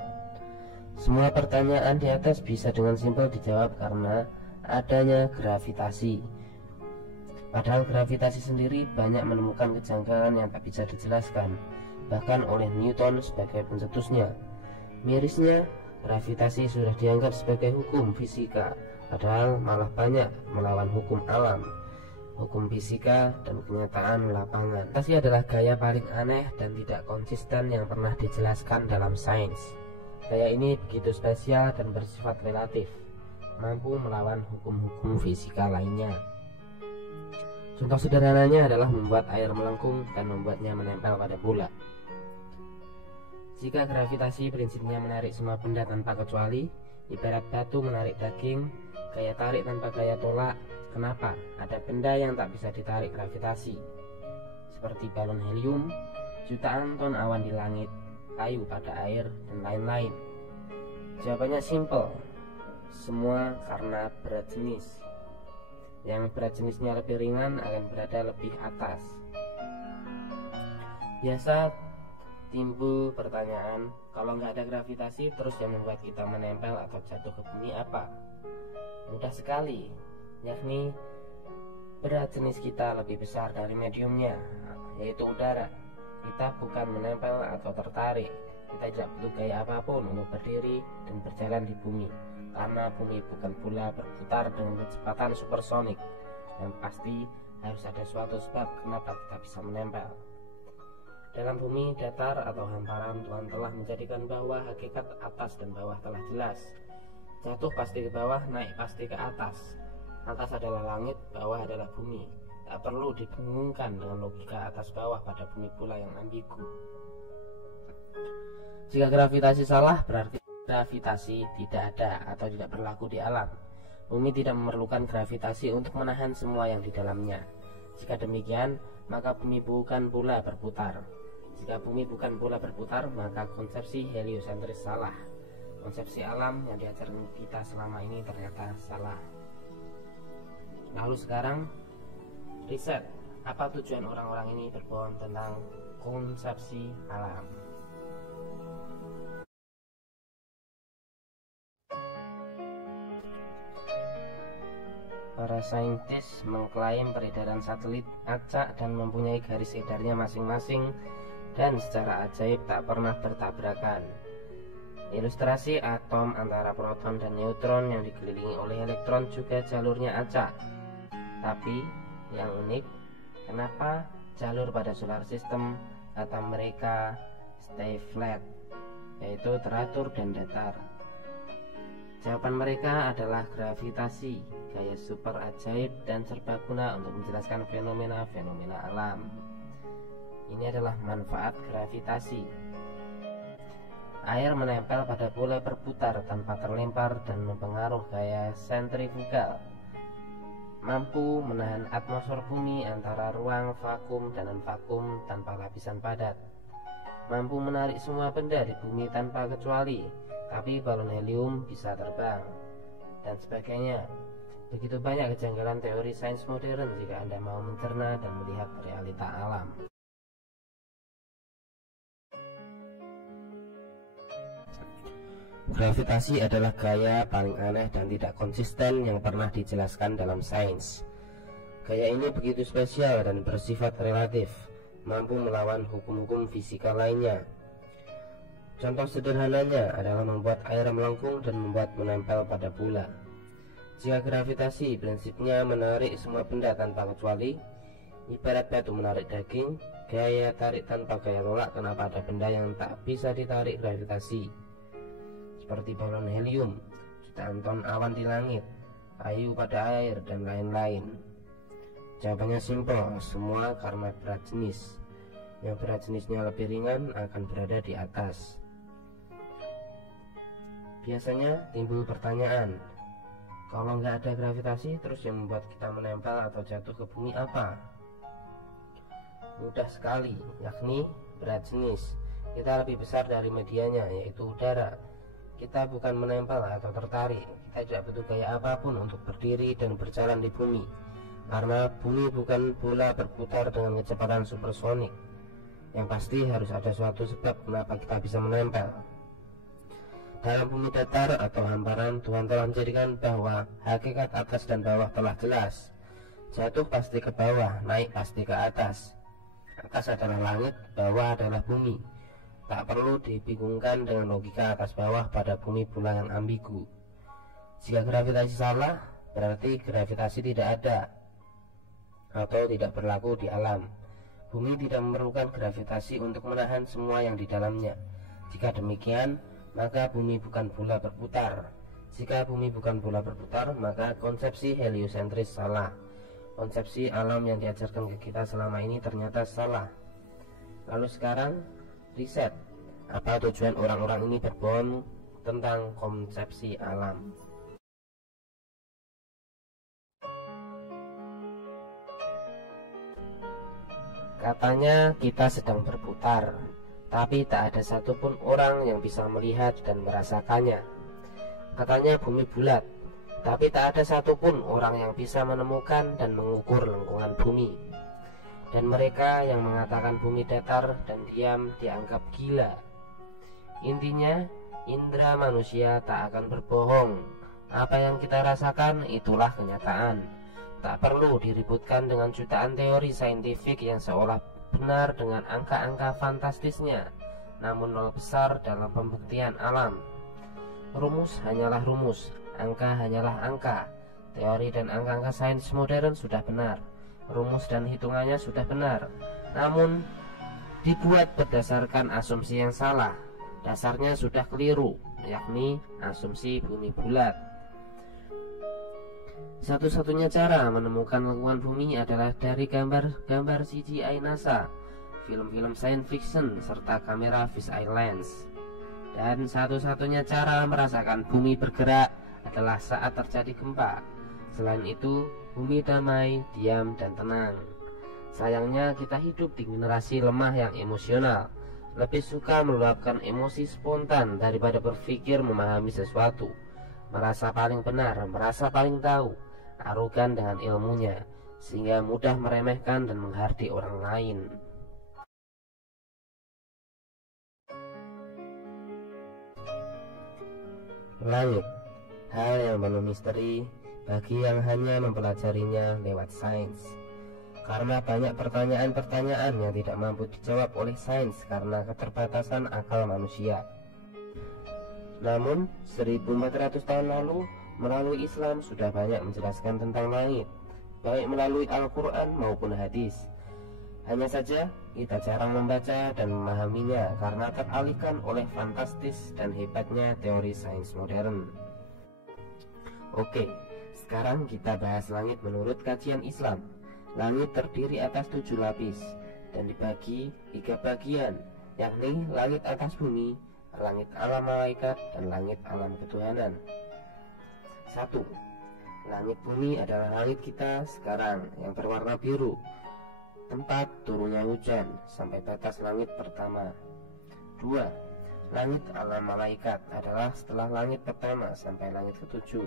Semua pertanyaan di atas bisa dengan simpel dijawab karena adanya gravitasi. Padahal gravitasi sendiri banyak menemukan kejanggalan yang tak bisa dijelaskan, bahkan oleh Newton sebagai pencetusnya. Mirisnya, gravitasi sudah dianggap sebagai hukum fisika, padahal malah banyak melawan hukum alam, hukum fisika, dan kenyataan lapangan. Gravitasi adalah gaya paling aneh dan tidak konsisten yang pernah dijelaskan dalam sains. Gaya ini begitu spesial dan bersifat relatif, mampu melawan hukum-hukum fisika lainnya. Contoh sederhananya adalah membuat air melengkung dan membuatnya menempel pada bola. Jika gravitasi prinsipnya menarik semua benda tanpa kecuali, ibarat batu menarik daging, gaya tarik tanpa gaya tolak, kenapa ada benda yang tak bisa ditarik gravitasi? Seperti balon helium, jutaan ton awan di langit, kayu pada air, dan lain-lain. Jawabannya simple, semua karena berat jenis. Yang berat jenisnya lebih ringan akan berada lebih atas. Biasa timbul pertanyaan, kalau nggak ada gravitasi terus yang membuat kita menempel atau jatuh ke bumi apa? Mudah sekali, yakni berat jenis kita lebih besar dari mediumnya, yaitu udara. Kita bukan menempel atau tertarik, kita tidak butuh gaya apapun untuk berdiri dan berjalan di bumi, karena bumi bukan bola berputar dengan kecepatan supersonik. Yang pasti harus ada suatu sebab kenapa kita bisa menempel. Dalam bumi datar atau hamparan, Tuhan telah menjadikan bahwa hakikat atas dan bawah telah jelas. Jatuh pasti ke bawah, naik pasti ke atas. Atas adalah langit, bawah adalah bumi. Tak perlu dibingungkan dengan logika atas bawah pada bumi pula yang ambigu. Jika gravitasi salah, berarti gravitasi tidak ada atau tidak berlaku di alam. Bumi tidak memerlukan gravitasi untuk menahan semua yang di dalamnya. Jika demikian, maka bumi bukan bola berputar. Jika bumi bukan bola berputar, maka konsepsi heliosentris salah. Konsepsi alam yang diajarkan kita selama ini ternyata salah. Lalu sekarang, riset. Apa tujuan orang-orang ini berbohong tentang konsepsi alam? Para saintis mengklaim peredaran satelit acak dan mempunyai garis edarnya masing-masing, dan secara ajaib tak pernah bertabrakan. Ilustrasi atom antara proton dan neutron yang dikelilingi oleh elektron juga jalurnya acak. Tapi yang unik, kenapa jalur pada solar system kata mereka stay flat, yaitu teratur dan datar? Jawaban mereka adalah gravitasi, gaya super ajaib dan serbaguna untuk menjelaskan fenomena-fenomena alam. Ini adalah manfaat gravitasi. Air menempel pada bola berputar tanpa terlempar dan mempengaruhi gaya sentrifugal. Mampu menahan atmosfer bumi antara ruang vakum dan non-vakum tanpa lapisan padat. Mampu menarik semua benda di bumi tanpa kecuali, tapi balon helium bisa terbang, dan sebagainya. Begitu banyak kejanggalan teori sains modern jika Anda mau mencerna dan melihat realita alam. Gravitasi adalah gaya paling aneh dan tidak konsisten yang pernah dijelaskan dalam sains. Gaya ini begitu spesial dan bersifat relatif, mampu melawan hukum-hukum fisika lainnya. Contoh sederhananya adalah membuat air melengkung dan membuat menempel pada bola. Jika gravitasi prinsipnya menarik semua benda tanpa kecuali, ibarat batu menarik daging, gaya tarik tanpa gaya tolak, kenapa ada benda yang tak bisa ditarik gravitasi? Seperti balon helium, jutaan ton awan di langit, kayu pada air, dan lain-lain. Jawabannya simpel, semua karena berat jenis. Yang berat jenisnya lebih ringan akan berada di atas. Biasanya timbul pertanyaan, kalau nggak ada gravitasi terus yang membuat kita menempel atau jatuh ke bumi apa? Mudah sekali, yakni berat jenis. Kita lebih besar dari medianya, yaitu udara. Kita bukan menempel atau tertarik. Kita tidak butuh gaya apapun untuk berdiri dan berjalan di bumi, karena bumi bukan bola berputar dengan kecepatan supersonik. Yang pasti harus ada suatu sebab kenapa kita bisa menempel. Dalam bumi datar atau hamparan, Tuhan telah menjadikan bahwa hakikat atas dan bawah telah jelas. Jatuh pasti ke bawah, naik pasti ke atas. Atas adalah langit, bawah adalah bumi. Tak perlu dibingungkan dengan logika atas bawah pada bumi bulan yang ambigu. Jika gravitasi salah, berarti gravitasi tidak ada atau tidak berlaku di alam. Bumi tidak memerlukan gravitasi untuk menahan semua yang di dalamnya. Jika demikian, maka bumi bukan bola berputar. Jika bumi bukan bola berputar, maka konsepsi heliosentris salah. Konsepsi alam yang diajarkan ke kita selama ini ternyata salah. Lalu sekarang riset, apa tujuan orang-orang ini berbohong tentang konsepsi alam? Katanya kita sedang berputar, tapi tak ada satupun orang yang bisa melihat dan merasakannya. Katanya bumi bulat, tapi tak ada satupun orang yang bisa menemukan dan mengukur lengkungan bumi. Dan mereka yang mengatakan bumi datar dan diam dianggap gila. Intinya, indera manusia tak akan berbohong. Apa yang kita rasakan itulah kenyataan. Tak perlu diributkan dengan jutaan teori saintifik yang seolah benar dengan angka-angka fantastisnya, namun nol besar dalam pembuktian alam. Rumus hanyalah rumus, angka hanyalah angka. Teori dan angka-angka sains modern sudah benar, rumus dan hitungannya sudah benar, namun dibuat berdasarkan asumsi yang salah. Dasarnya sudah keliru, yakni asumsi bumi bulat. Satu-satunya cara menemukan lengkungan bumi adalah dari gambar-gambar CGI NASA, film-film science fiction, serta kamera fisheye lens. Dan satu-satunya cara merasakan bumi bergerak adalah saat terjadi gempa. Selain itu, bumi damai, diam, dan tenang. Sayangnya kita hidup di generasi lemah yang emosional, lebih suka meluapkan emosi spontan daripada berpikir memahami sesuatu, merasa paling benar, merasa paling tahu, arogan dengan ilmunya, sehingga mudah meremehkan dan menghardik orang lain. Langit, hal yang penuh misteri bagi yang hanya mempelajarinya lewat sains. Karena banyak pertanyaan-pertanyaan yang tidak mampu dijawab oleh sains karena keterbatasan akal manusia. Namun, 1400 tahun lalu, melalui Islam sudah banyak menjelaskan tentang langit, baik melalui Al-Quran maupun hadis. Hanya saja kita jarang membaca dan memahaminya karena teralihkan oleh fantastis dan hebatnya teori sains modern. Oke, sekarang kita bahas langit menurut kajian Islam. Langit terdiri atas 7 lapis dan dibagi 3 bagian, yakni langit atas bumi, langit alam malaikat, dan langit alam ketuhanan. 1. Langit bumi adalah langit kita sekarang yang berwarna biru, tempat turunnya hujan sampai batas langit pertama. 2. Langit alam malaikat adalah setelah langit pertama sampai langit ketujuh.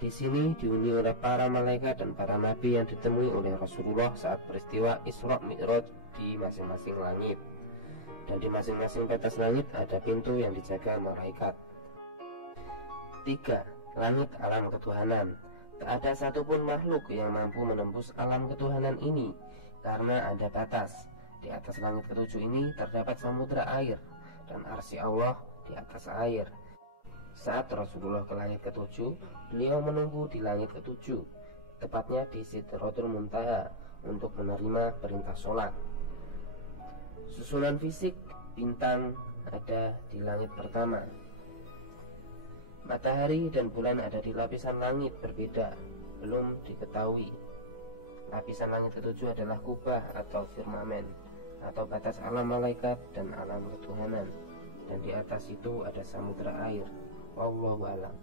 Di sini dihuni oleh para malaikat dan para nabi yang ditemui oleh Rasulullah saat peristiwa Isra Mi'raj di masing-masing langit. Dan di masing-masing batas langit ada pintu yang dijaga malaikat. 3. Langit alam ketuhanan. Tak ada satupun makhluk yang mampu menembus alam ketuhanan ini karena ada batas. Di atas langit ketujuh ini terdapat samudra air dan arsy Allah di atas air. Saat Rasulullah ke langit ketujuh, beliau menunggu di langit ketujuh, tepatnya di Sidratul Muntaha, untuk menerima perintah sholat. Susunan fisik bintang ada di langit pertama. Matahari dan bulan ada di lapisan langit berbeda, belum diketahui. Lapisan langit ketujuh adalah kubah atau firmamen, atau batas alam malaikat dan alam ketuhanan, dan di atas itu ada samudra air. Wallahu a'lam.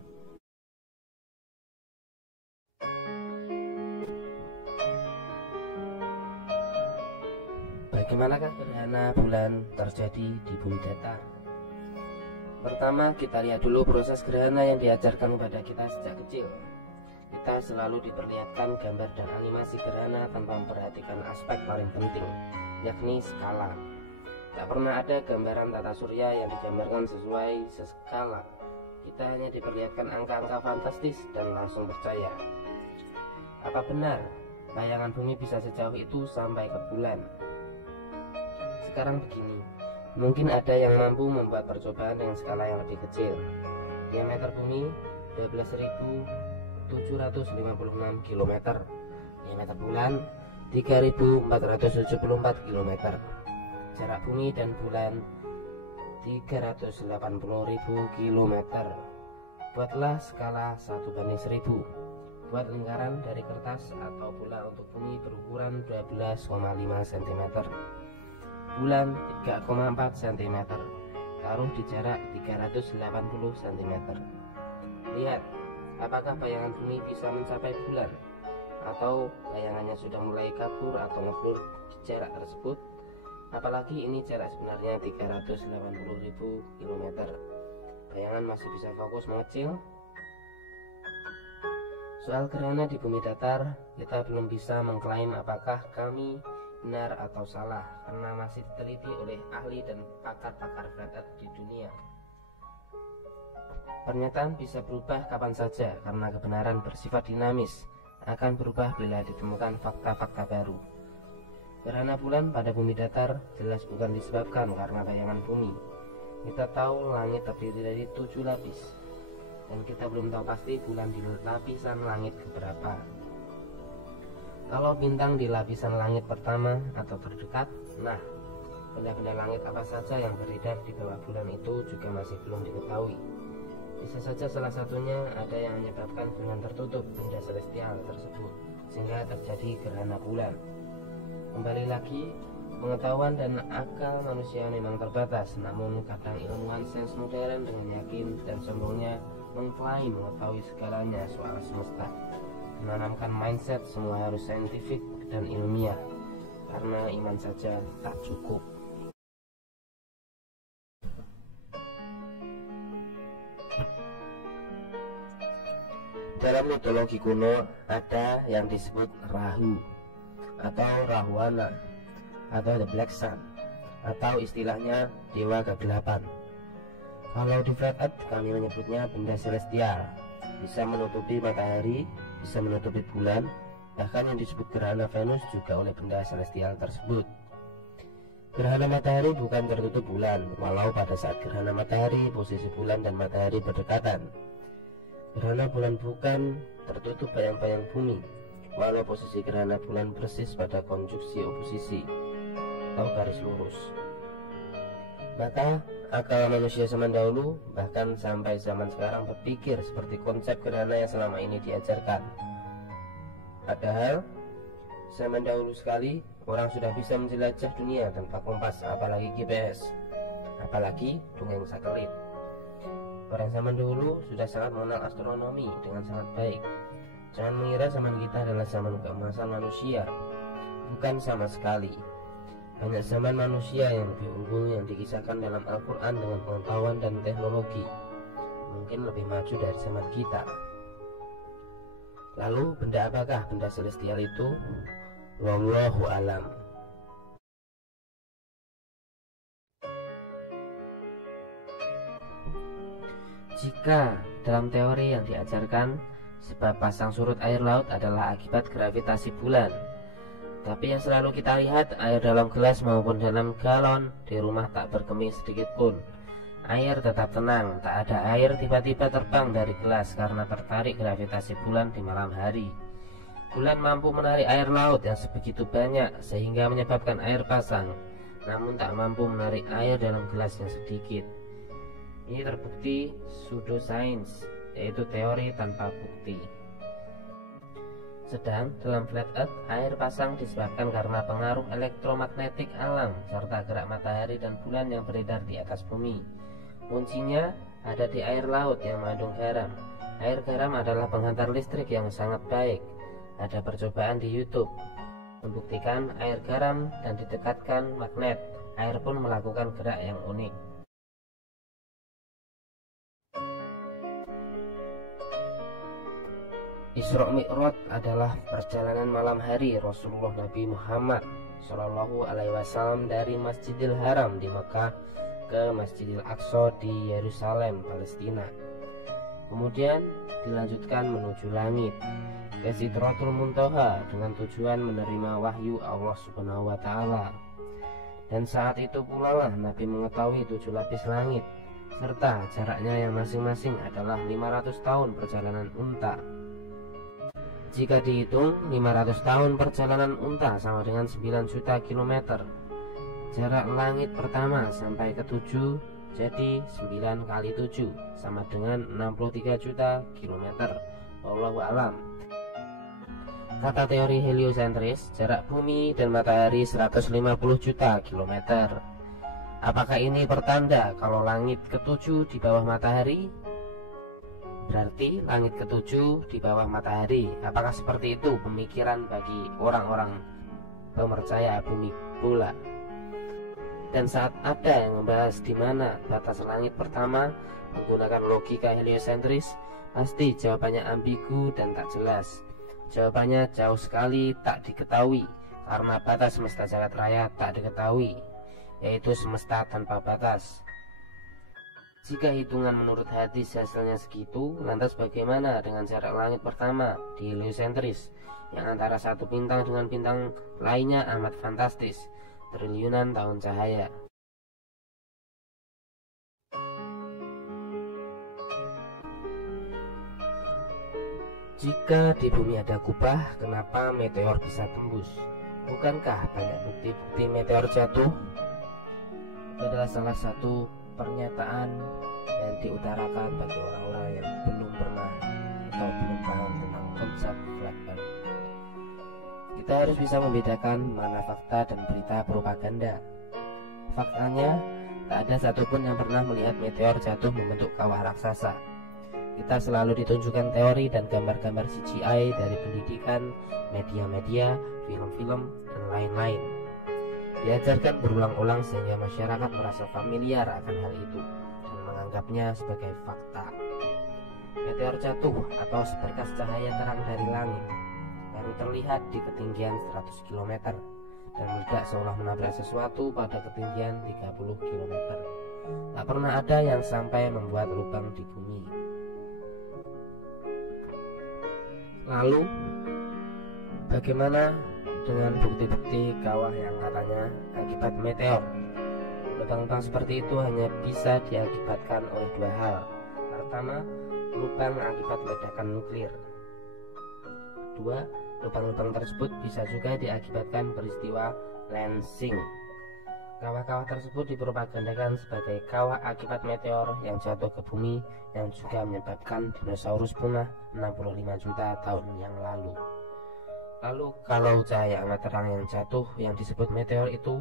Bagaimanakah gerhana bulan terjadi di bumi datar? Pertama, kita lihat dulu proses gerhana yang diajarkan kepada kita sejak kecil. Kita selalu diperlihatkan gambar dan animasi gerhana tanpa memperhatikan aspek paling penting, yakni skala. Tak pernah ada gambaran tata surya yang digambarkan sesuai seskala. Kita hanya diperlihatkan angka-angka fantastis dan langsung percaya. Apa benar bayangan bumi bisa sejauh itu sampai ke bulan. Sekarang begini, mungkin ada yang mampu membuat percobaan dengan skala yang lebih kecil. Diameter bumi 12.756 km, diameter bulan 3.474 km, jarak bumi dan bulan 380.000 km. Buatlah skala 1:1000. Buat lingkaran dari kertas atau bola untuk bumi berukuran 12,5 cm, bulan 3,4 cm, taruh di jarak 380 cm. Lihat, apakah bayangan bumi bisa mencapai bulan, atau bayangannya sudah mulai kabur atau ngeblur di jarak tersebut. Apalagi ini jarak sebenarnya 380.000 km. Bayangan masih bisa fokus mengecil. Soal gerhana di bumi datar, kita belum bisa mengklaim apakah kami benar atau salah, karena masih diteliti oleh ahli dan pakar-pakar flat earth di dunia. Pernyataan bisa berubah kapan saja karena kebenaran bersifat dinamis, akan berubah bila ditemukan fakta-fakta baru. Gerhana bulan pada bumi datar jelas bukan disebabkan karena bayangan bumi. Kita tahu langit terdiri dari 7 lapis, dan kita belum tahu pasti bulan di lapisan langit keberapa. Kalau bintang di lapisan langit pertama atau terdekat, nah, benda-benda langit apa saja yang beredar di bawah bulan itu juga masih belum diketahui. Bisa saja salah satunya ada yang menyebabkan bulan tertutup benda celestial tersebut, sehingga terjadi gerhana bulan. Kembali lagi, pengetahuan dan akal manusia memang terbatas, namun kadang ilmuwan sains modern dengan yakin dan sombongnya mengklaim mengetahui segalanya soal semesta, menanamkan mindset semua harus saintifik dan ilmiah, karena iman saja tak cukup. Dalam mitologi kuno ada yang disebut Rahu atau Rahwana atau The Black Sun, atau istilahnya Dewa Kegelapan. Kalau di flat earth kami menyebutnya benda celestial, bisa menutupi matahari, bisa menutupi bulan, bahkan yang disebut gerhana Venus juga oleh benda celestial tersebut. Gerhana matahari bukan tertutup bulan, walau pada saat gerhana matahari posisi bulan dan matahari berdekatan. Gerhana bulan bukan tertutup bayang-bayang bumi, walau posisi gerhana bulan persis pada konjungsi oposisi atau garis lurus. Maka akal manusia zaman dahulu bahkan sampai zaman sekarang berpikir seperti konsep gerhana yang selama ini diajarkan. Padahal zaman dahulu sekali orang sudah bisa menjelajah dunia tanpa kompas, apalagi GPS, apalagi dongeng satelit. Orang zaman dahulu sudah sangat mengenal astronomi dengan sangat baik. Jangan mengira zaman kita adalah zaman keemasan manusia, bukan sama sekali. Banyak zaman manusia yang lebih unggul yang dikisahkan dalam Al-Quran dengan pengetahuan dan teknologi, mungkin lebih maju dari zaman kita. Lalu benda apakah benda celestial itu? Wallahu alam. Jika dalam teori yang diajarkan, sebab pasang surut air laut adalah akibat gravitasi bulan, tapi yang selalu kita lihat, air dalam gelas maupun dalam galon di rumah tak berkemih sedikit pun. Air tetap tenang, tak ada air tiba-tiba terbang dari gelas karena tertarik gravitasi bulan di malam hari. Bulan mampu menarik air laut yang sebegitu banyak sehingga menyebabkan air pasang, namun tak mampu menarik air dalam gelas yang sedikit. Ini terbukti pseudosains, yaitu teori tanpa bukti. Sedang dalam flat earth, air pasang disebabkan karena pengaruh elektromagnetik alam serta gerak matahari dan bulan yang beredar di atas bumi. Kuncinya ada di air laut yang mengandung garam. Air garam adalah penghantar listrik yang sangat baik. Ada percobaan di YouTube membuktikan air garam dan didekatkan magnet, air pun melakukan gerak yang unik. Isra Mi'raj adalah perjalanan malam hari Rasulullah Nabi Muhammad Shallallahu Alaihi Wasallam dari Masjidil Haram di Mekah ke Masjidil Aqsa di Yerusalem, Palestina. Kemudian dilanjutkan menuju langit. ke Sidratul Muntaha dengan tujuan menerima wahyu Allah Subhanahu wa Ta'ala. Dan saat itu pula lah Nabi mengetahui 7 lapis langit, serta jaraknya yang masing-masing adalah 500 tahun perjalanan unta. Jika dihitung, 500 tahun perjalanan unta sama dengan 9 juta kilometer. Jarak langit pertama sampai ke 7, jadi 9 kali 7 sama dengan 63 juta kilometer. Wallahu a'lam. Kata teori heliosentris, jarak bumi dan matahari 150 juta kilometer. Apakah ini pertanda kalau langit ke-7 di bawah matahari? Berarti langit ke-7 di bawah matahari. Apakah seperti itu pemikiran bagi orang-orang pemercaya bumi bola? Dan saat ada yang membahas di mana batas langit pertama menggunakan logika heliosentris, pasti jawabannya ambigu dan tak jelas. Jawabannya jauh sekali tak diketahui, karena batas semesta jagat raya tak diketahui, yaitu semesta tanpa batas. Jika hitungan menurut hadis hasilnya segitu, lantas bagaimana dengan jarak langit pertama di heliosentris, yang antara satu bintang dengan bintang lainnya amat fantastis, triliunan tahun cahaya? Jika di bumi ada kubah, kenapa meteor bisa tembus? Bukankah banyak bukti-bukti meteor jatuh? Itu adalah salah satu pernyataan yang diutarakan bagi orang-orang yang belum pernah atau belum paham tentang konsep flat earth. Kita harus bisa membedakan mana fakta dan berita propaganda. Faktanya, tak ada satupun yang pernah melihat meteor jatuh membentuk kawah raksasa. Kita selalu ditunjukkan teori dan gambar-gambar CGI dari pendidikan, media-media, film-film, dan lain-lain. Diajarkan berulang-ulang sehingga masyarakat merasa familiar akan hal itu dan menganggapnya sebagai fakta. Meteor jatuh atau seberkas cahaya terang dari langit baru terlihat di ketinggian 100 km dan meledak seolah menabrak sesuatu pada ketinggian 30 km. Tak pernah ada yang sampai membuat lubang di bumi. Lalu, bagaimana dengan bukti-bukti kawah yang katanya akibat meteor? Lubang-lubang seperti itu hanya bisa diakibatkan oleh dua hal. Pertama, lubang akibat ledakan nuklir. Kedua, lubang-lubang tersebut bisa juga diakibatkan peristiwa lensing. Kawah-kawah tersebut dipropagandakan sebagai kawah akibat meteor yang jatuh ke bumi, yang juga menyebabkan dinosaurus punah 65 juta tahun yang lalu. Lalu kalau cahaya amat terang yang jatuh yang disebut meteor itu,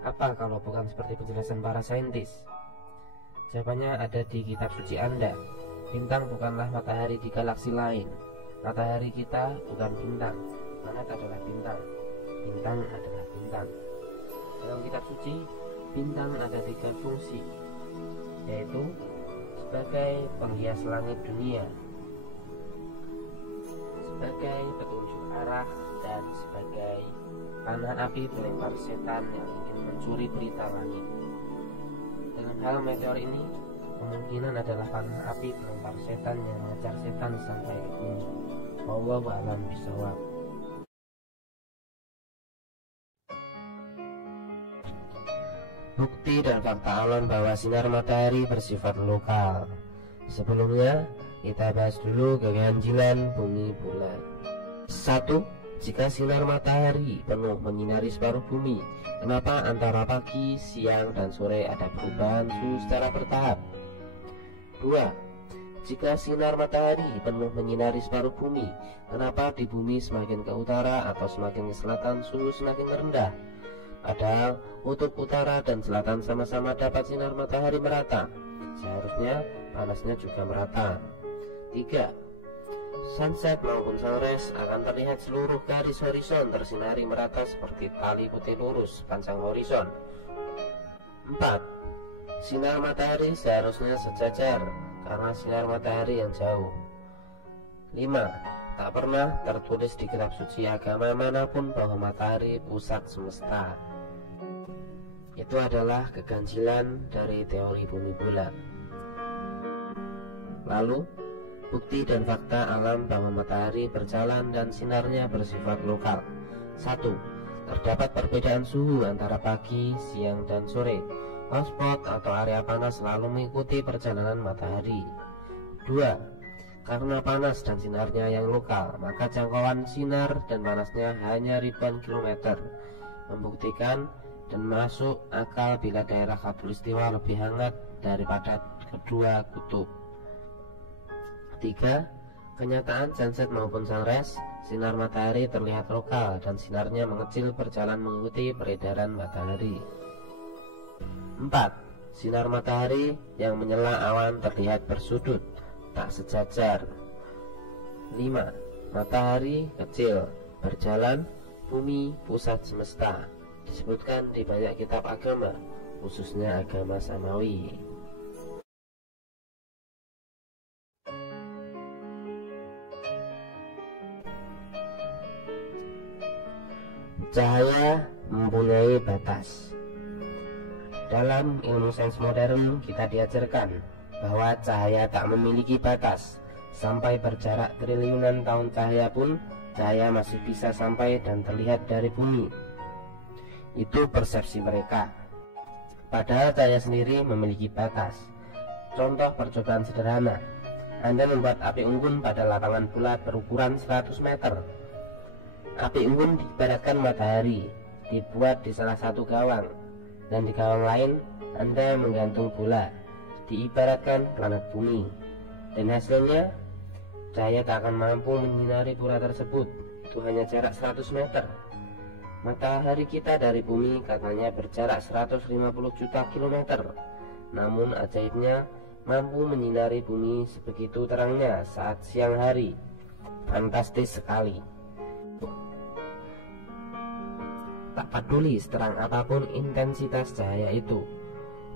apa kalau bukan seperti penjelasan para saintis? Jawabannya ada di kitab suci Anda. Bintang bukanlah matahari di galaksi lain. Matahari kita bukan bintang. Planet adalah bintang. Bintang adalah bintang. Dalam kitab suci, bintang ada 3 fungsi, yaitu sebagai penghias langit dunia, sebagai petunjuk arah, dan sebagai panah api pelempar setan yang ingin mencuri berita langit. Dalam hal meteor ini, kemungkinan adalah panah api pelempar setan yang mengejar setan sampai ke bumi. Wallahu a'lam bishawab. Bukti dan fakta alam bahwa sinar matahari bersifat lokal. Sebelumnya, kita bahas dulu keganjilan bumi bulan. 1. Jika sinar matahari penuh menyinari separuh bumi, kenapa antara pagi, siang, dan sore ada perubahan suhu secara bertahap? 2. Jika sinar matahari penuh menyinari separuh bumi, kenapa di bumi semakin ke utara atau semakin ke selatan suhu semakin rendah? Padahal kutub utara dan selatan sama-sama dapat sinar matahari merata. Seharusnya panasnya juga merata. 3. Sunset maupun sunrise akan terlihat seluruh garis horizon tersinari merata seperti tali putih lurus sepanjang horizon. 4. Sinar matahari seharusnya sejajar karena sinar matahari yang jauh. 5. Tak pernah tertulis di kitab suci agama manapun bahwa matahari pusat semesta. Itu adalah keganjilan dari teori bumi bulat. Lalu, Bukti dan fakta alam bahwa matahari berjalan dan sinarnya bersifat lokal. 1. Terdapat perbedaan suhu antara pagi, siang, dan sore. Hotspot atau area panas selalu mengikuti perjalanan matahari. 2. Karena panas dan sinarnya yang lokal, maka jangkauan sinar dan panasnya hanya ribuan kilometer, membuktikan dan masuk akal bila daerah khatulistiwa lebih hangat daripada kedua kutub. 3. Kenyataan sunset maupun sunrise, sinar matahari terlihat lokal dan sinarnya mengecil berjalan mengikuti peredaran matahari. 4. Sinar matahari yang menyela awan terlihat bersudut, tak sejajar. 5. Matahari kecil, berjalan, bumi pusat semesta. Disebutkan di banyak kitab agama, khususnya agama Samawi. Cahaya mempunyai batas. Dalam ilmu sains modern kita diajarkan bahwa cahaya tak memiliki batas. Sampai berjarak triliunan tahun cahaya pun, cahaya masih bisa sampai dan terlihat dari bumi. Itu persepsi mereka. Padahal cahaya sendiri memiliki batas. Contoh percobaan sederhana. Anda membuat api unggun pada lapangan bulat berukuran 100 meter. Api unggun diibaratkan matahari, dibuat di salah satu gawang, dan di gawang lain Anda menggantung bola, diibaratkan planet bumi. Dan hasilnya, cahaya tak akan mampu menyinari bola tersebut. Itu hanya jarak 100 meter. Matahari kita dari bumi katanya berjarak 150 juta kilometer. Namun ajaibnya mampu menyinari bumi sebegitu terangnya saat siang hari. Fantastis sekali. Tak peduli seterang apapun intensitas cahaya itu,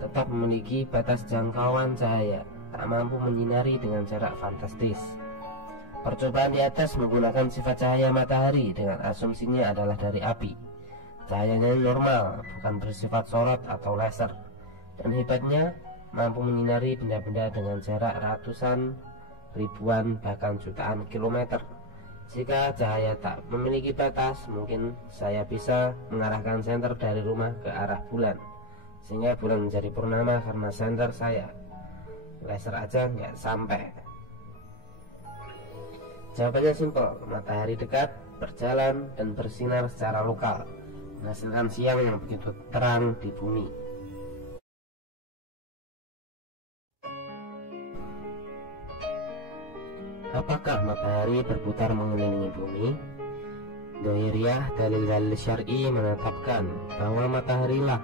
tetap memiliki batas jangkauan cahaya, tak mampu menyinari dengan jarak fantastis. Percobaan di atas menggunakan sifat cahaya matahari dengan asumsinya adalah dari api. Cahayanya normal, bukan bersifat sorot atau laser. Dan hebatnya, mampu menyinari benda-benda dengan jarak ratusan, ribuan, bahkan jutaan kilometer. Jika cahaya tak memiliki batas, mungkin saya bisa mengarahkan senter dari rumah ke arah bulan, sehingga bulan menjadi purnama karena senter saya. Laser aja nggak sampai. Jawabannya simpel, matahari dekat, berjalan, dan bersinar secara lokal, menghasilkan siang yang begitu terang di bumi. Apakah matahari berputar mengelilingi bumi? Dohiriyah dalil-dalil syar'i menetapkan bahwa mataharilah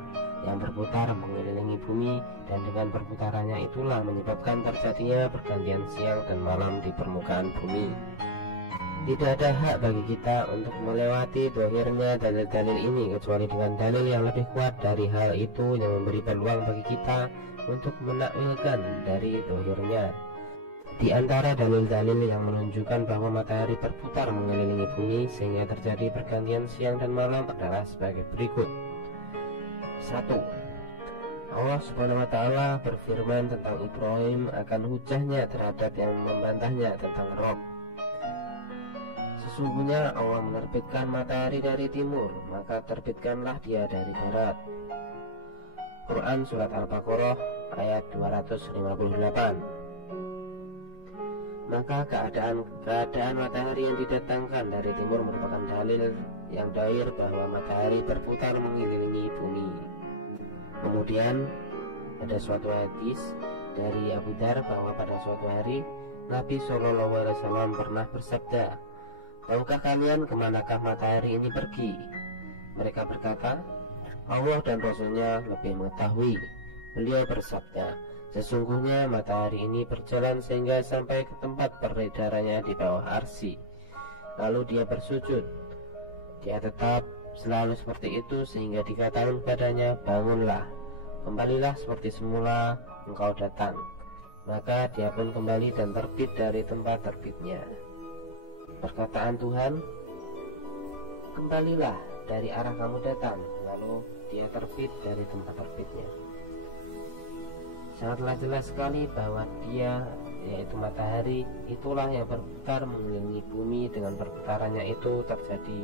yang berputar mengelilingi bumi, dan dengan perputarannya itulah menyebabkan terjadinya pergantian siang dan malam di permukaan bumi. Tidak ada hak bagi kita untuk melewati dohirnya dalil-dalil ini kecuali dengan dalil yang lebih kuat dari hal itu yang memberi peluang bagi kita untuk menakwilkan dari dohirnya. Di antara dalil-dalil yang menunjukkan bahwa matahari berputar mengelilingi bumi sehingga terjadi pergantian siang dan malam adalah sebagai berikut. 1. Allah Subhanahu wa Ta'ala berfirman tentang Ibrahim akan hujahnya terhadap yang membantahnya tentang Rob. Sesungguhnya Allah menerbitkan matahari dari timur, maka terbitkanlah dia dari barat. Quran Surat Al-Baqarah ayat 258. Maka keadaan matahari yang didatangkan dari timur merupakan dalil yang dhahir bahwa matahari berputar mengelilingi bumi. Kemudian ada suatu hadis dari Abu Dzar bahwa pada suatu hari Nabi SAW pernah bersabda, "Tahukah kalian kemanakah matahari ini pergi?" Mereka berkata, "Allah dan Rasulnya lebih mengetahui." Beliau bersabda, "Sesungguhnya matahari ini berjalan sehingga sampai ke tempat peredarannya di bawah arsy. Lalu dia bersujud. Dia tetap selalu seperti itu sehingga dikatakan kepadanya, bangunlah, kembalilah seperti semula engkau datang. Maka dia pun kembali dan terbit dari tempat terbitnya." Perkataan Tuhan, "Kembalilah dari arah kamu datang." Lalu dia terbit dari tempat terbitnya. Sangatlah jelas sekali bahwa dia yaitu matahari, itulah yang berputar mengelilingi bumi. Dengan perputarannya itu terjadi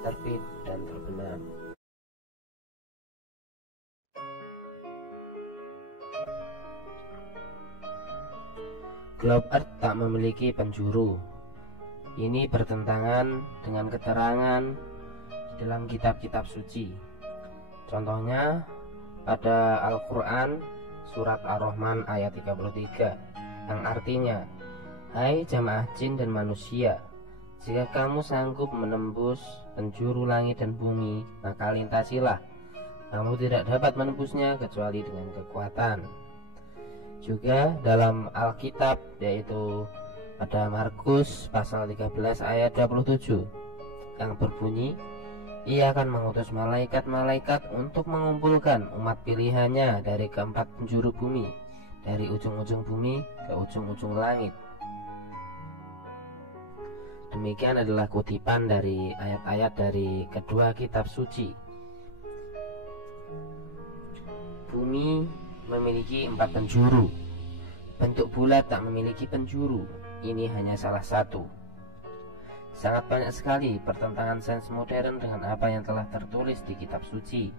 terbit dan terbenam. Globe Earth tak memiliki penjuru. Ini bertentangan dengan keterangan di dalam kitab-kitab suci. Contohnya pada Al-Quran surat Ar-Rahman ayat 33 yang artinya, hai jamaah jin dan manusia, jika kamu sanggup menembus penjuru langit dan bumi, maka lintasilah. Kamu tidak dapat menembusnya kecuali dengan kekuatan. Juga dalam Alkitab, yaitu pada Markus pasal 13 ayat 27 yang berbunyi, ia akan mengutus malaikat-malaikat untuk mengumpulkan umat pilihannya dari keempat penjuru bumi, dari ujung-ujung bumi ke ujung-ujung langit. Demikian adalah kutipan dari ayat-ayat dari kedua kitab suci. Bumi memiliki 4 penjuru. Bentuk bulat tak memiliki penjuru. Ini hanya salah satu. Sangat banyak sekali pertentangan sains modern dengan apa yang telah tertulis di kitab suci.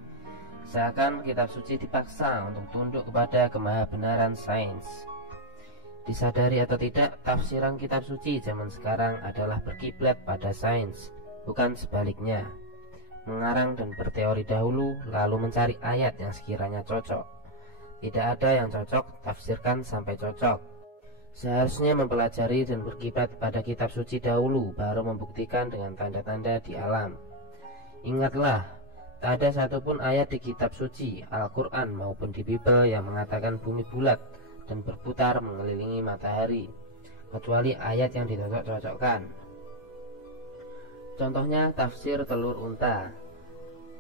Seakan kitab suci dipaksa untuk tunduk kepada kemahabenaran sains. Disadari atau tidak, tafsiran kitab suci zaman sekarang adalah berkiblat pada sains, bukan sebaliknya. Mengarang dan berteori dahulu, lalu mencari ayat yang sekiranya cocok. Tidak ada yang cocok, tafsirkan sampai cocok. Seharusnya mempelajari dan berkiblat pada kitab suci dahulu, baru membuktikan dengan tanda-tanda di alam. Ingatlah, tak ada satupun ayat di kitab suci, Al-Quran maupun di Bible yang mengatakan bumi bulat dan berputar mengelilingi matahari, kecuali ayat yang dicocok-cocokkan. Contohnya tafsir telur unta,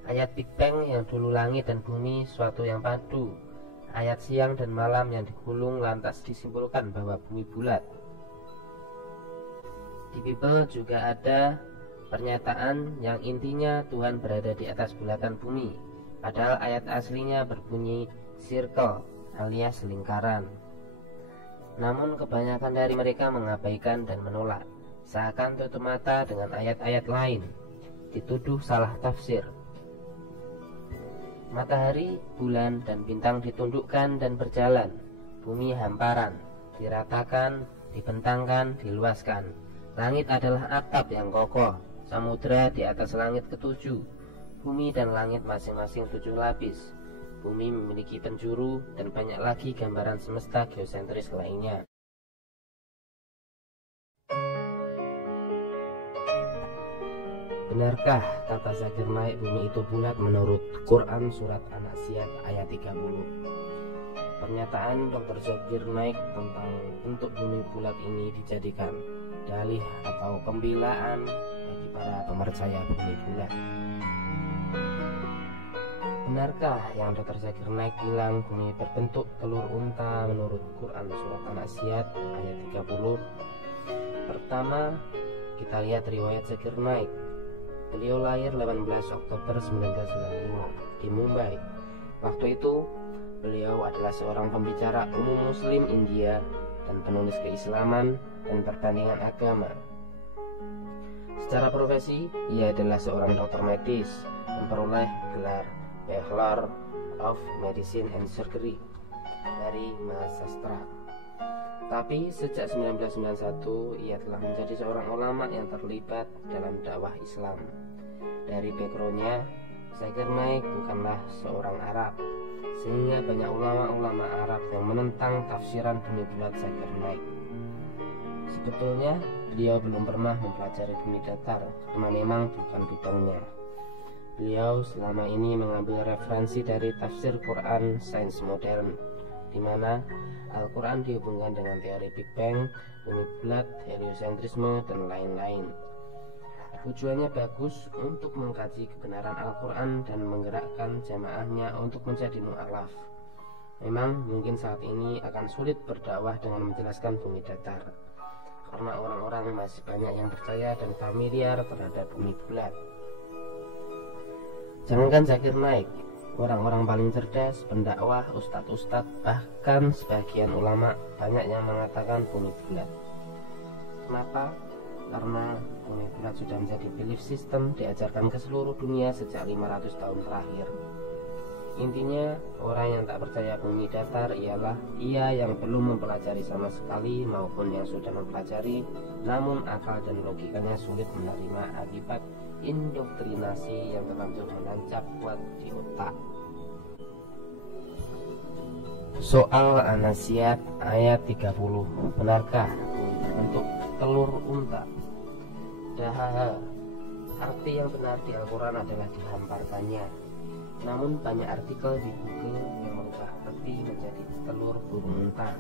ayat Big Bang yang dulu langit dan bumi suatu yang padu, ayat siang dan malam yang digulung lantas disimpulkan bahwa bumi bulat. Di Bible juga ada pernyataan yang intinya Tuhan berada di atas bulatan bumi, padahal ayat aslinya berbunyi circle alias lingkaran. Namun kebanyakan dari mereka mengabaikan dan menolak, seakan tutup mata dengan ayat-ayat lain, dituduh salah tafsir. Matahari, bulan, dan bintang ditundukkan dan berjalan. Bumi hamparan, diratakan, dibentangkan, diluaskan. Langit adalah atap yang kokoh, samudra di atas langit ketujuh. Bumi dan langit masing-masing 7 lapis. Bumi memiliki penjuru dan banyak lagi gambaran semesta geosentris lainnya. Benarkah kata Zakir Naik bumi itu bulat menurut Quran surat An-Nazi'at ayat 30? Pernyataan Dr. Zakir Naik tentang bentuk bumi bulat ini dijadikan dalih atau pembelaan bagi para pemercaya bumi bulat. Benarkah yang Dr. Zakir Naik bilang bumi berbentuk telur unta menurut Quran surat An-Nazi'at ayat 30? Pertama, kita lihat riwayat Zakir Naik. Beliau lahir 18 Oktober 1995 di Mumbai. Waktu itu, beliau adalah seorang pembicara umum Muslim India dan penulis keislaman dan perbandingan agama. Secara profesi, ia adalah seorang dokter medis, memperoleh gelar Bachelor of Medicine and Surgery dari Mahasiswa. Tapi sejak 1991 ia telah menjadi seorang ulama yang terlibat dalam dakwah Islam. Dari backgroundnya, Zakir Naik bukanlah seorang Arab, sehingga banyak ulama-ulama Arab yang menentang tafsiran bumi bulat Zakir Naik. Sebetulnya beliau belum pernah mempelajari bumi datar, karena memang bukan bidangnya. Beliau selama ini mengambil referensi dari tafsir Quran sains modern, di mana Al-Quran dihubungkan dengan teori Big Bang, bumi bulat, heliosentrisme, dan lain-lain. Tujuannya bagus untuk mengkaji kebenaran Al-Quran dan menggerakkan jamaahnya untuk menjadi mu'alaf. Memang mungkin saat ini akan sulit berdakwah dengan menjelaskan bumi datar, karena orang-orang masih banyak yang percaya dan familiar terhadap bumi bulat. Jangankan Zakir Naik, Orang-orang paling cerdas, pendakwah, ustadz-ustadz, bahkan sebagian ulama banyak yang mengatakan bumi bulat. Kenapa? Karena bumi bulat sudah menjadi belief system diajarkan ke seluruh dunia sejak 500 tahun terakhir. Intinya, orang yang tak percaya bumi datar ialah ia yang belum mempelajari sama sekali maupun yang sudah mempelajari namun akal dan logikanya sulit menerima akibat indoktrinasi yang terlanjur menancap kuat di otak. Soal An-Nazi'at ayat 30. Benarkah untuk telur unta? Dahaha. Arti yang benar di Al-Quran adalah dihamparkannya. Namun banyak artikel di Google yang merubah arti menjadi telur burung unta.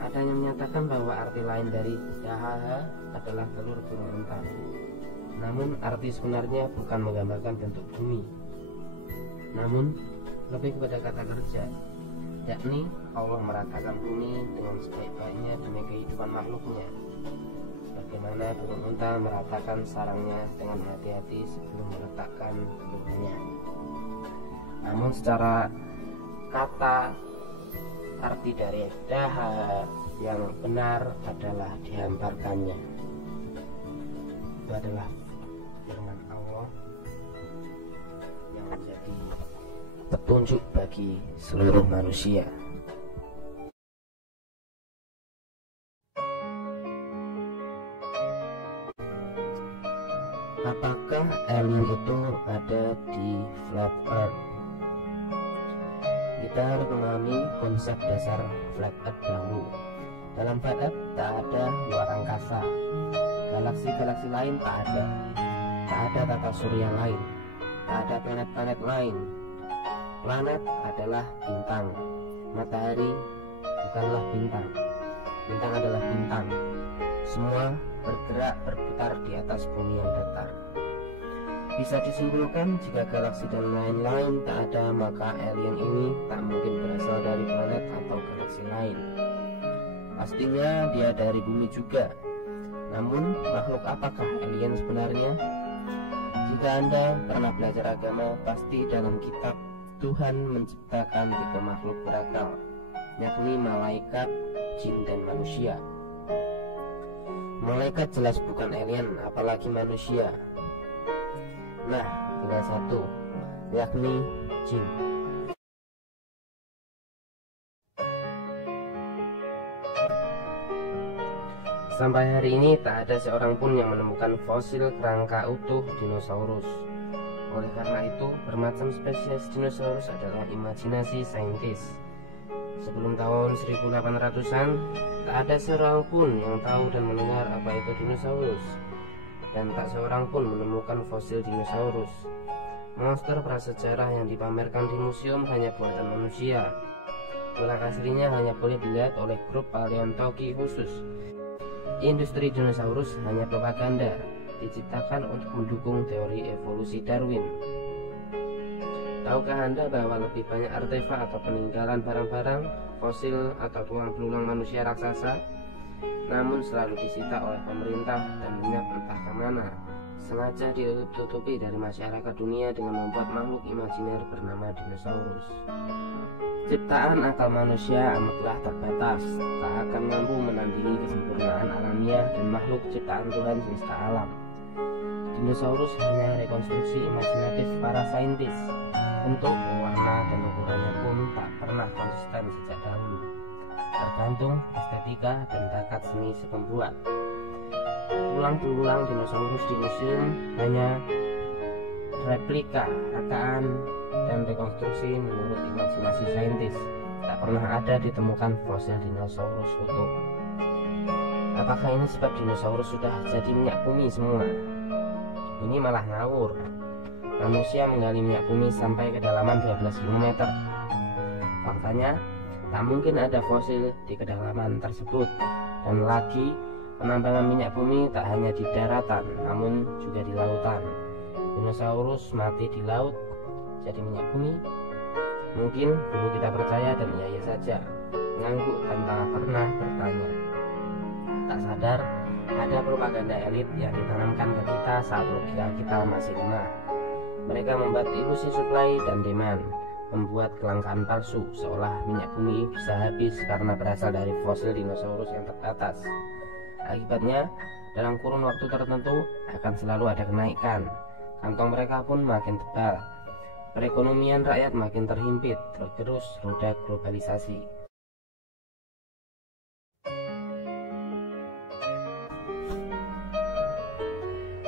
Ada yang menyatakan bahwa arti lain dari dahaha adalah telur burung unta. Namun arti sebenarnya bukan menggambarkan bentuk bumi, namun lebih kepada kata kerja, yakni Allah meratakan bumi dengan sebaik-baiknya demi kehidupan makhluknya. Bagaimana burung unta meratakan sarangnya dengan hati-hati sebelum meletakkan telurnya. Namun secara kata arti dari daha yang benar adalah dihamparkannya. Itu adalah firman Allah yang menjadi petunjuk bagi seluruh manusia. Apakah alien itu ada di flat earth? Kita harus memahami konsep dasar flat earth dahulu. Dalam flat earth tak ada luar angkasa, galaksi-galaksi lain tak ada tata surya lain, tak ada planet-planet lain. Planet adalah bintang, matahari bukanlah bintang, bintang adalah bintang. Semua bergerak berputar di atas bumi yang datar. Bisa disimpulkan jika galaksi dan lain-lain tak ada, maka alien ini tak mungkin berasal dari planet atau galaksi lain. Pastinya dia dari bumi juga. Namun makhluk apakah alien sebenarnya? Jika Anda pernah belajar agama, pasti dalam kitab Tuhan menciptakan 3 makhluk berakal, yakni malaikat, jin, dan manusia. Malaikat jelas bukan alien, apalagi manusia. Nah, tinggal satu, yakni jin. Sampai hari ini tak ada seorang pun yang menemukan fosil kerangka utuh dinosaurus. Oleh karena itu, bermacam spesies dinosaurus adalah imajinasi saintis. Sebelum tahun 1800-an, tak ada seorang pun yang tahu dan mendengar apa itu dinosaurus, dan tak seorang pun menemukan fosil dinosaurus. Monster prasejarah yang dipamerkan di museum hanya buatan manusia. Kelak aslinya hanya boleh dilihat oleh grup paleontologi khusus. Industri dinosaurus hanya propaganda, diciptakan untuk mendukung teori evolusi Darwin. Tahukah Anda bahwa lebih banyak artefak atau peninggalan barang-barang, fosil atau tulang belulang manusia raksasa, namun selalu disita oleh pemerintah dan lenyap entah kemana, sengaja ditutupi dari masyarakat dunia dengan membuat makhluk imajiner bernama dinosaurus. Ciptaan akal manusia amatlah terbatas, tak akan mampu menandingi kesempurnaan alamiah dan makhluk ciptaan Tuhan semesta alam. Dinosaurus hanya rekonstruksi imajinatif para saintis. Bentuk, warna, dan ukurannya pun tak pernah konsisten sejak dahulu, tergantung estetika dan bakat seni si pembuat. Tulang belulang dinosaurus di museum hanya replika, rakaan, dan rekonstruksi menurut imajinasi saintis. Tak pernah ada ditemukan fosil dinosaurus utuh. Apakah ini sebab dinosaurus sudah jadi minyak bumi semua? Ini malah ngawur. Manusia menggali minyak bumi sampai kedalaman 12 km. Faktanya, tak mungkin ada fosil di kedalaman tersebut. Dan lagi, penambangan minyak bumi tak hanya di daratan, namun juga di lautan. Dinosaurus mati di laut, jadi minyak bumi. Mungkin dulu kita percaya dan iya saja, mengangguk tanpa pernah bertanya. Tak sadar, ada propaganda elit yang ditanamkan ke kita saat logika kita masih lemah. Mereka membuat ilusi supply dan demand, membuat kelangkaan palsu seolah minyak bumi bisa habis karena berasal dari fosil dinosaurus yang terbatas. Akibatnya, dalam kurun waktu tertentu akan selalu ada kenaikan. Kantong mereka pun makin tebal. Perekonomian rakyat makin terhimpit, tergerus roda globalisasi.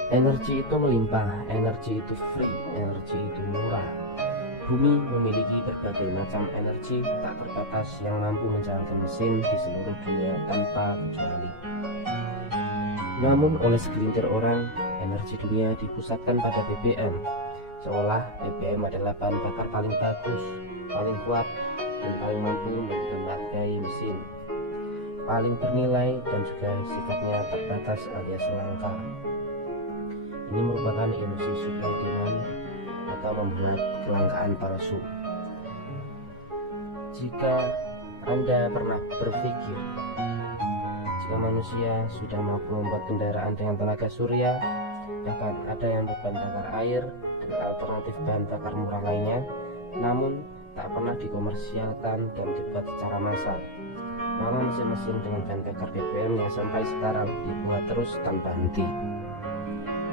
Energi itu melimpah, energi itu free, energi itu murah. Bumi memiliki berbagai macam energi tak terbatas yang mampu menjalankan mesin di seluruh dunia tanpa kecuali. Namun oleh segelintir orang, energi dunia dipusatkan pada BBM, seolah BBM adalah bahan bakar paling bagus, paling kuat, dan paling mampu menghargai mesin, paling bernilai dan juga sifatnya terbatas alias langka. Ini merupakan ilusi supply demand atau membuat kelangkaan palsu. Jika Anda pernah berpikir, jika manusia sudah mampu membuat kendaraan dengan tenaga surya, bahkan ada yang berbahan bakar air dan alternatif bahan bakar murah lainnya, namun tak pernah dikomersialkan dan dibuat secara massal, maka mesin-mesin dengan bahan bakar BBM yang sampai sekarang dibuat terus tanpa henti.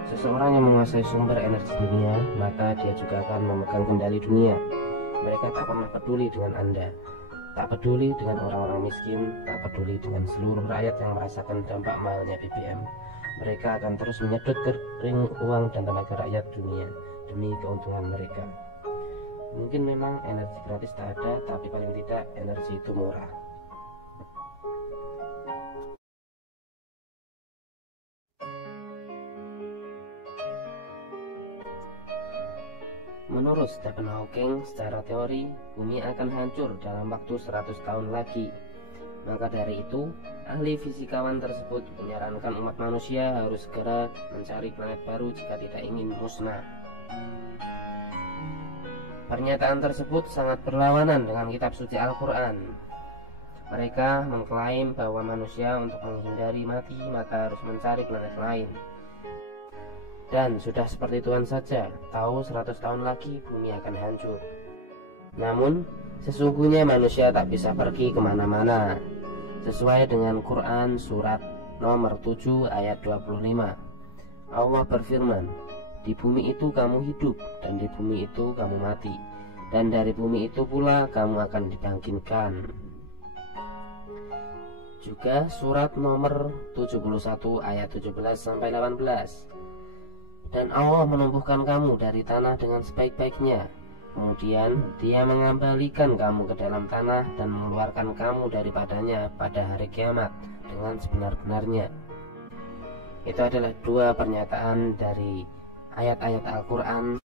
Seseorang yang menguasai sumber energi dunia, maka dia juga akan memegang kendali dunia. Mereka tak pernah peduli dengan Anda, tak peduli dengan orang-orang miskin, tak peduli dengan seluruh rakyat yang merasakan dampak mahalnya BBM. Mereka akan terus menyedot kering uang dan tenaga rakyat dunia demi keuntungan mereka. Mungkin memang energi gratis tak ada, tapi paling tidak energi itu murah. Menurut Stephen Hawking, secara teori, bumi akan hancur dalam waktu 100 tahun lagi. Maka dari itu, ahli fisikawan tersebut menyarankan umat manusia harus segera mencari planet baru jika tidak ingin musnah. Pernyataan tersebut sangat berlawanan dengan kitab suci Al-Quran. Mereka mengklaim bahwa manusia untuk menghindari mati maka harus mencari planet lain. Dan sudah seperti Tuhan saja tahu 100 tahun lagi bumi akan hancur. Namun sesungguhnya manusia tak bisa pergi kemana-mana. Sesuai dengan Quran surat nomor 7 ayat 25, Allah berfirman, di bumi itu kamu hidup dan di bumi itu kamu mati, dan dari bumi itu pula kamu akan dibangkitkan. Juga surat nomor 71 ayat 17-18, dan Allah menumbuhkan kamu dari tanah dengan sebaik-baiknya. Kemudian dia mengembalikan kamu ke dalam tanah dan mengeluarkan kamu daripadanya pada hari kiamat dengan sebenar-benarnya. Itu adalah dua pernyataan dari ayat-ayat Al-Quran.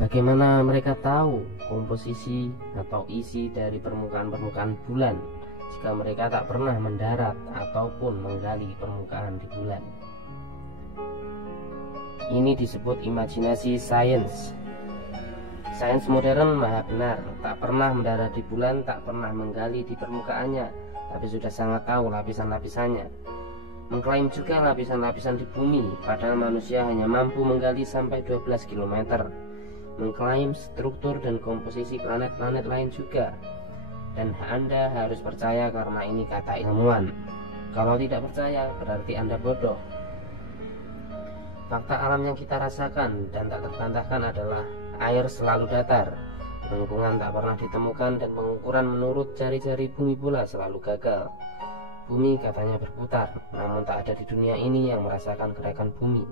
Bagaimana mereka tahu komposisi atau isi dari permukaan-permukaan bulan jika mereka tak pernah mendarat ataupun menggali permukaan di bulan? Ini disebut imajinasi sains. Sains modern maha benar, tak pernah mendarat di bulan, tak pernah menggali di permukaannya, tapi sudah sangat tahu lapisan-lapisannya. Mengklaim juga lapisan-lapisan di bumi, padahal manusia hanya mampu menggali sampai 12 km. Mengklaim struktur dan komposisi planet-planet lain juga. Dan Anda harus percaya karena ini kata ilmuwan. Kalau tidak percaya berarti Anda bodoh. Fakta alam yang kita rasakan dan tak terbantahkan adalah air selalu datar, lingkungan tak pernah ditemukan, dan pengukuran menurut jari-jari bumi pula selalu gagal. Bumi katanya berputar, namun tak ada di dunia ini yang merasakan gerakan bumi.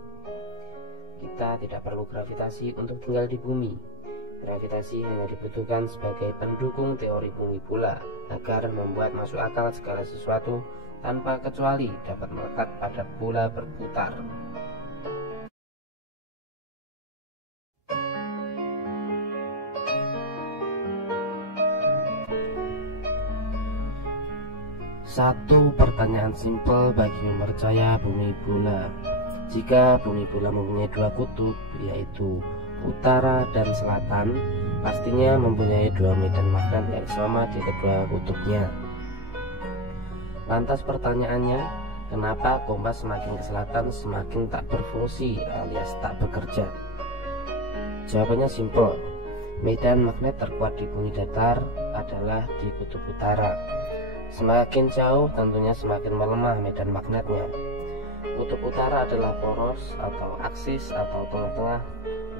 Kita tidak perlu gravitasi untuk tinggal di bumi. Gravitasi hanya dibutuhkan sebagai pendukung teori bumi pula, agar membuat masuk akal segala sesuatu tanpa kecuali dapat melekat pada bola berputar. Satu pertanyaan simpel bagi yang percaya bumi bulat. Jika bumi bulat mempunyai dua kutub, yaitu utara dan selatan, pastinya mempunyai dua medan magnet yang sama di kedua kutubnya. Lantas pertanyaannya, Kenapa kompas semakin ke selatan semakin tak berfungsi alias tak bekerja? Jawabannya simpel. Medan magnet terkuat di bumi datar adalah di kutub utara. Semakin jauh tentunya semakin melemah medan magnetnya. Kutub utara adalah poros atau aksis atau tengah-tengah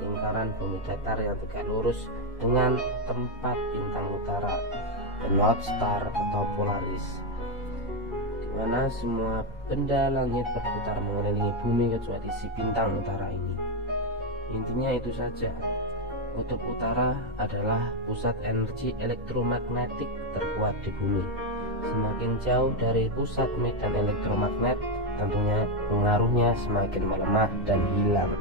lingkaran bumi datar yang tegak lurus dengan tempat bintang utara, the North Star atau Polaris, di mana semua benda langit berputar mengelilingi bumi kecuali si bintang utara ini. Intinya itu saja. Kutub utara adalah pusat energi elektromagnetik terkuat di bumi. Semakin jauh dari pusat medan elektromagnet, tentunya pengaruhnya semakin melemah dan hilang.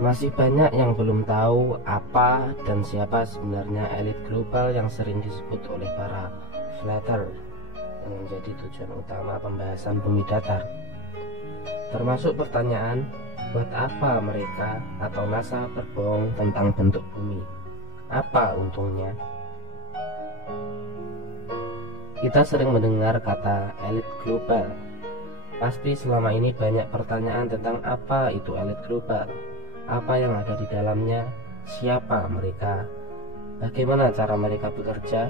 Masih banyak yang belum tahu apa dan siapa sebenarnya elit global yang sering disebut oleh para flatter yang menjadi tujuan utama pembahasan bumi datar. Termasuk pertanyaan, buat apa mereka atau NASA berbohong tentang bentuk bumi? Apa untungnya? Kita sering mendengar kata elit global. Pasti selama ini banyak pertanyaan tentang apa itu elit global. Apa yang ada di dalamnya, siapa mereka, bagaimana cara mereka bekerja.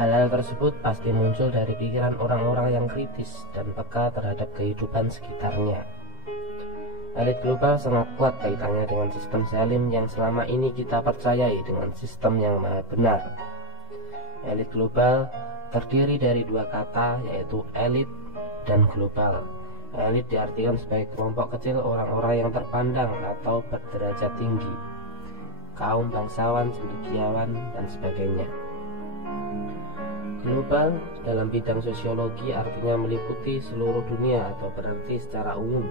Hal-hal tersebut pasti muncul dari pikiran orang-orang yang kritis dan peka terhadap kehidupan sekitarnya. Elit global sangat kuat kaitannya dengan sistem salim yang selama ini kita percayai dengan sistem yang maha benar. Elit global terdiri dari dua kata, yaitu elit dan global. Elit diartikan sebagai kelompok kecil orang-orang yang terpandang atau berderajat tinggi, kaum bangsawan, cendekiawan, dan sebagainya. Global dalam bidang sosiologi artinya meliputi seluruh dunia atau berarti secara umum,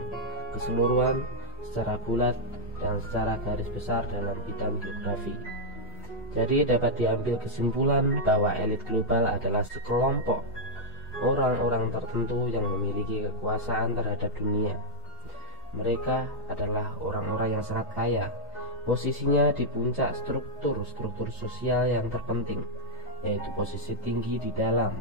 keseluruhan, secara bulat, dan secara garis besar dalam bidang geografi. Jadi dapat diambil kesimpulan bahwa elit global adalah sekelompok orang-orang tertentu yang memiliki kekuasaan terhadap dunia. Mereka adalah orang-orang yang sangat kaya, posisinya di puncak struktur sosial yang terpenting, yaitu posisi tinggi di dalam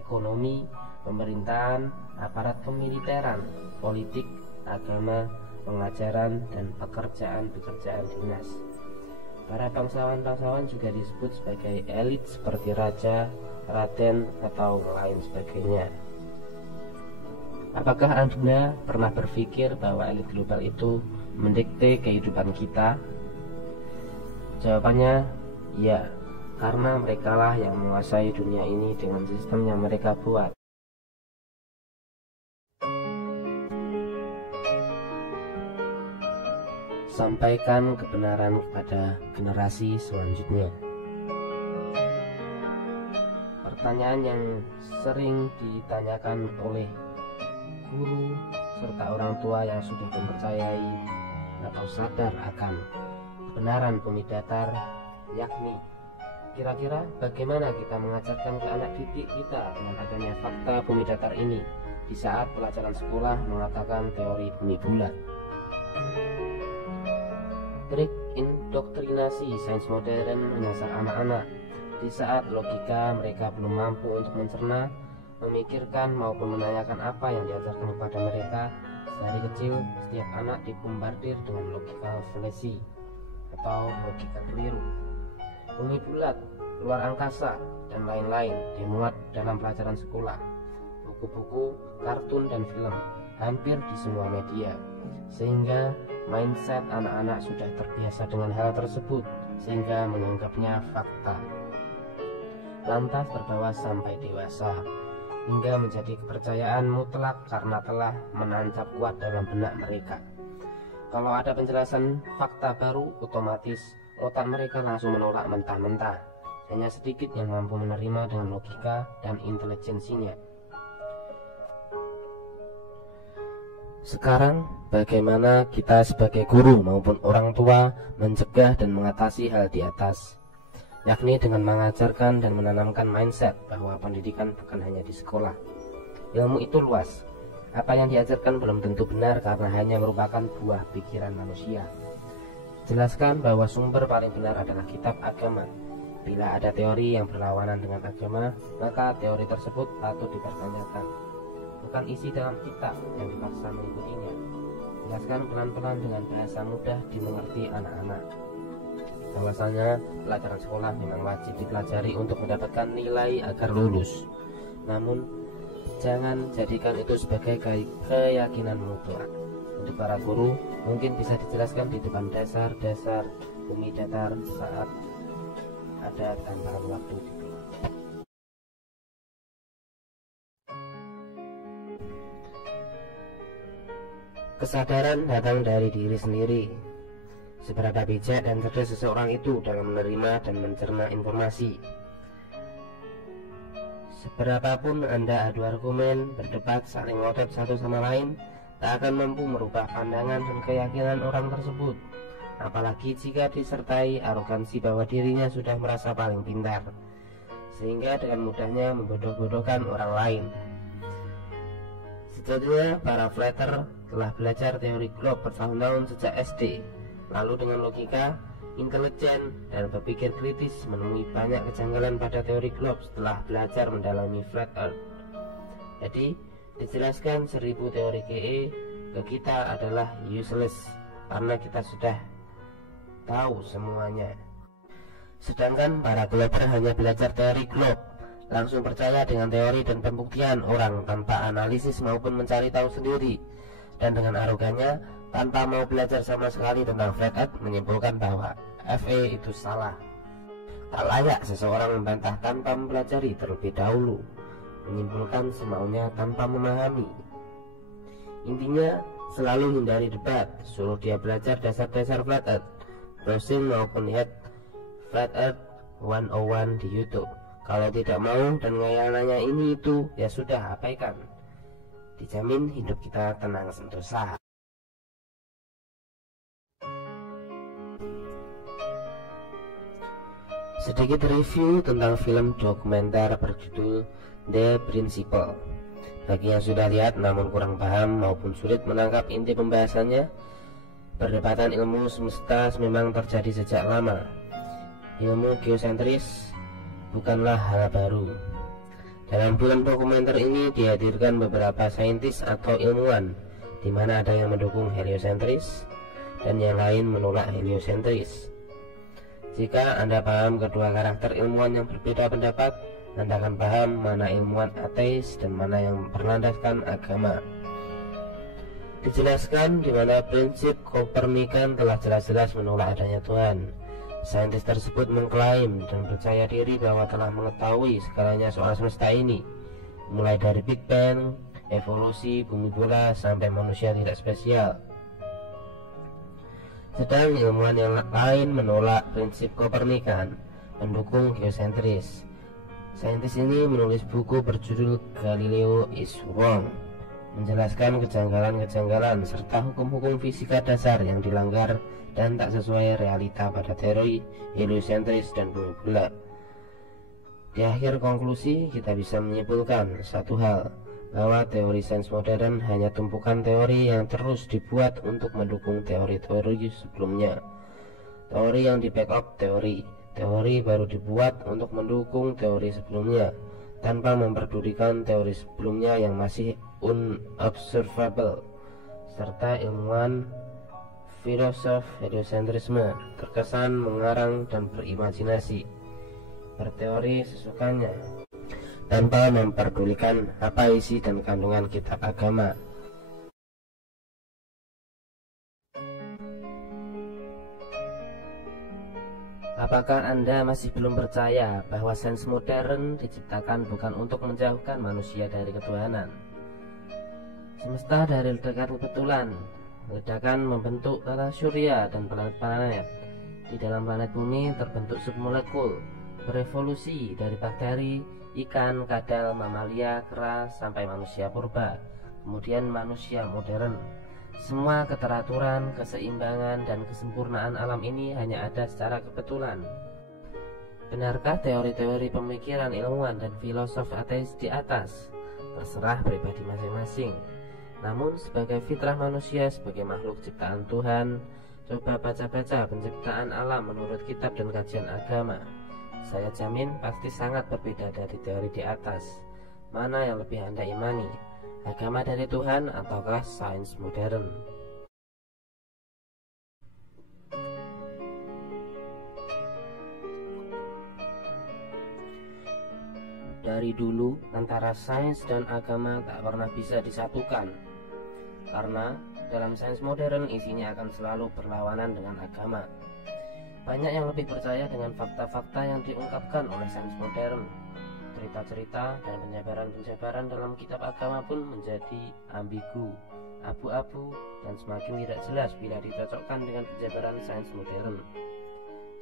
ekonomi, pemerintahan, aparat kemiliteran, politik, agama, pengajaran, dan pekerjaan-pekerjaan dinas. Para bangsawan-bangsawan juga disebut sebagai elit seperti raja, raden, atau lain sebagainya. Apakah Anda pernah berpikir bahwa elit global itu mendikte kehidupan kita? Jawabannya ya, karena merekalah yang menguasai dunia ini dengan sistem yang mereka buat. Sampaikan kebenaran kepada generasi selanjutnya. Pertanyaan yang sering ditanyakan oleh guru serta orang tua yang sudah mempercayai atau sadar akan kebenaran bumi datar, yakni kira-kira bagaimana kita mengajarkan ke anak didik kita dengan adanya fakta bumi datar ini di saat pelajaran sekolah mengatakan teori bumi bulat. Trik indoktrinasi sains modern menyasar anak-anak di saat logika mereka belum mampu untuk mencerna, memikirkan maupun menanyakan apa yang diajarkan kepada mereka. Dari kecil, setiap anak dibombardir dengan logika fallacy atau logika keliru. Bumi bulat, luar angkasa, dan lain-lain dimuat dalam pelajaran sekolah, buku-buku, kartun, dan film, hampir di semua media, sehingga mindset anak-anak sudah terbiasa dengan hal tersebut, sehingga menganggapnya fakta. Lantas terbawa sampai dewasa, hingga menjadi kepercayaan mutlak karena telah menancap kuat dalam benak mereka. Kalau ada penjelasan fakta baru, otomatis otak mereka langsung menolak mentah-mentah. Hanya sedikit yang mampu menerima dengan logika dan intelijensinya. Sekarang, bagaimana kita sebagai guru maupun orang tua mencegah dan mengatasi hal di atas? Yakni dengan mengajarkan dan menanamkan mindset bahwa pendidikan bukan hanya di sekolah. Ilmu itu luas. Apa yang diajarkan belum tentu benar karena hanya merupakan buah pikiran manusia. Jelaskan bahwa sumber paling benar adalah kitab agama. Bila ada teori yang berlawanan dengan agama, maka teori tersebut patut dipertanyakan. Bukan isi dalam kitab yang dipaksa mengikutinya. Jelaskan pelan-pelan dengan bahasa mudah dimengerti anak-anak. Bahwasanya pelajaran sekolah memang wajib dipelajari untuk mendapatkan nilai agar lulus. Namun, jangan jadikan itu sebagai keyakinan mutlak. Untuk para guru, mungkin bisa dijelaskan di depan dasar-dasar bumi datar saat ada tambahan waktu di kelas. Kesadaran datang dari diri sendiri. Seberapa bijak dan cerdas seseorang itu dalam menerima dan mencerna informasi. Seberapapun Anda adu argumen, berdebat, saling ngotot satu sama lain, tak akan mampu merubah pandangan dan keyakinan orang tersebut. Apalagi jika disertai arogansi bahwa dirinya sudah merasa paling pintar, sehingga dengan mudahnya membodoh-bodohkan orang lain. Sejatinya para flatter telah belajar teori globe bertahun-tahun sejak SD. Lalu dengan logika, intelijen, dan berpikir kritis menemui banyak kejanggalan pada teori globe setelah belajar mendalami flat earth. Jadi dijelaskan 1000 teori GE ke kita adalah useless karena kita sudah tahu semuanya. Sedangkan para glober hanya belajar teori globe, langsung percaya dengan teori dan pembuktian orang tanpa analisis maupun mencari tahu sendiri, dan dengan arogannya tanpa mau belajar sama sekali tentang flat earth menyimpulkan bahwa FE itu salah. Tak layak seseorang membantah tanpa mempelajari terlebih dahulu, menyimpulkan semaunya tanpa memahami. Intinya, selalu hindari debat, suruh dia belajar dasar-dasar flat earth, browsing maupun lihat Flat Earth 101 di YouTube. Kalau tidak mau dan ngayalannya ini itu, ya sudah, abaikan. Dijamin hidup kita tenang sentosa. Sedikit review tentang film dokumenter berjudul The Principle. Bagi yang sudah lihat namun kurang paham maupun sulit menangkap inti pembahasannya, perdebatan ilmu semesta memang terjadi sejak lama. Ilmu geosentris bukanlah hal baru. Dalam film dokumenter ini dihadirkan beberapa saintis atau ilmuwan, di mana ada yang mendukung heliosentris dan yang lain menolak heliosentris. Jika Anda paham kedua karakter ilmuwan yang berbeda pendapat, Anda akan paham mana ilmuwan ateis dan mana yang berlandaskan agama. Dijelaskan di mana prinsip Kopernikan telah jelas-jelas menolak adanya Tuhan. Saintis tersebut mengklaim dan percaya diri bahwa telah mengetahui segalanya soal semesta ini, mulai dari Big Bang, evolusi, bumi bola, sampai manusia tidak spesial. Sedang ilmuwan yang lain menolak prinsip Kopernikan, mendukung geosentris. Saintis ini menulis buku berjudul Galileo is Wrong, menjelaskan kejanggalan-kejanggalan serta hukum-hukum fisika dasar yang dilanggar dan tak sesuai realita pada teori heliosentris dan bumi bulat. Di akhir konklusi, kita bisa menyimpulkan satu hal, bahwa teori sains modern hanya tumpukan teori yang terus dibuat untuk mendukung teori-teori sebelumnya. Teori yang di backup teori baru dibuat untuk mendukung teori sebelumnya, tanpa memperdulikan teori sebelumnya yang masih unobservable. Serta ilmuwan filosof heliosentrisme terkesan mengarang dan berimajinasi, berteori sesukanya, tanpa memperdulikan apa isi dan kandungan kitab agama. Apakah Anda masih belum percaya bahwa sains modern diciptakan bukan untuk menjauhkan manusia dari ketuhanan? Semesta dari ledakan kebetulan, ledakan membentuk tata surya dan planet-planet. Di dalam planet bumi terbentuk submolekul, berevolusi dari bakteri, ikan, kadal, mamalia, kera, sampai manusia purba, kemudian manusia modern. Semua keteraturan, keseimbangan, dan kesempurnaan alam ini hanya ada secara kebetulan. Benarkah teori-teori pemikiran ilmuwan dan filosof ateis di atas? Terserah pribadi masing-masing. Namun sebagai fitrah manusia, sebagai makhluk ciptaan Tuhan, Coba baca-baca penciptaan alam menurut kitab dan kajian agama. Saya jamin pasti sangat berbeda dari teori di atas. Mana yang lebih Anda imani? Agama dari Tuhan ataukah sains modern? Dari dulu antara sains dan agama tak pernah bisa disatukan, karena dalam sains modern isinya akan selalu berlawanan dengan agama. Banyak yang lebih percaya dengan fakta-fakta yang diungkapkan oleh sains modern. Cerita-cerita dan penjabaran-penjabaran dalam kitab agama pun menjadi ambigu, abu-abu, dan semakin tidak jelas bila dicocokkan dengan penjabaran sains modern.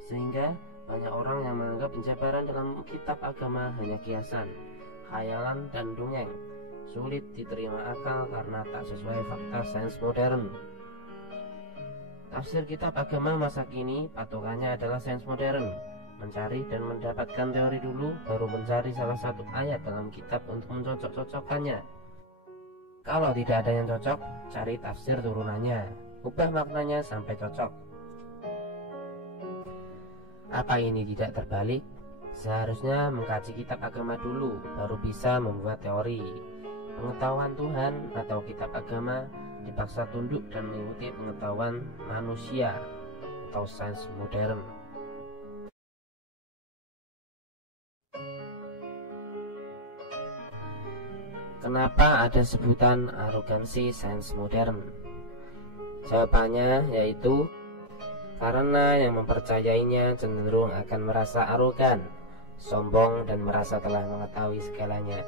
Sehingga banyak orang yang menganggap penjabaran dalam kitab agama hanya kiasan, khayalan, dan dongeng. Sulit diterima akal karena tak sesuai fakta sains modern. Tafsir kitab agama masa kini patokannya adalah sains modern. Mencari dan mendapatkan teori dulu, baru mencari salah satu ayat dalam kitab untuk mencocok-cocokkannya. Kalau tidak ada yang cocok, cari tafsir turunannya, ubah maknanya sampai cocok. Apa ini tidak terbalik? Seharusnya mengkaji kitab agama dulu, baru bisa membuat teori. Pengetahuan Tuhan atau kitab agama dipaksa tunduk dan mengikuti pengetahuan manusia atau sains modern. Kenapa ada sebutan arogansi sains modern? Jawabannya yaitu karena yang mempercayainya cenderung akan merasa arogan, sombong, dan merasa telah mengetahui segalanya.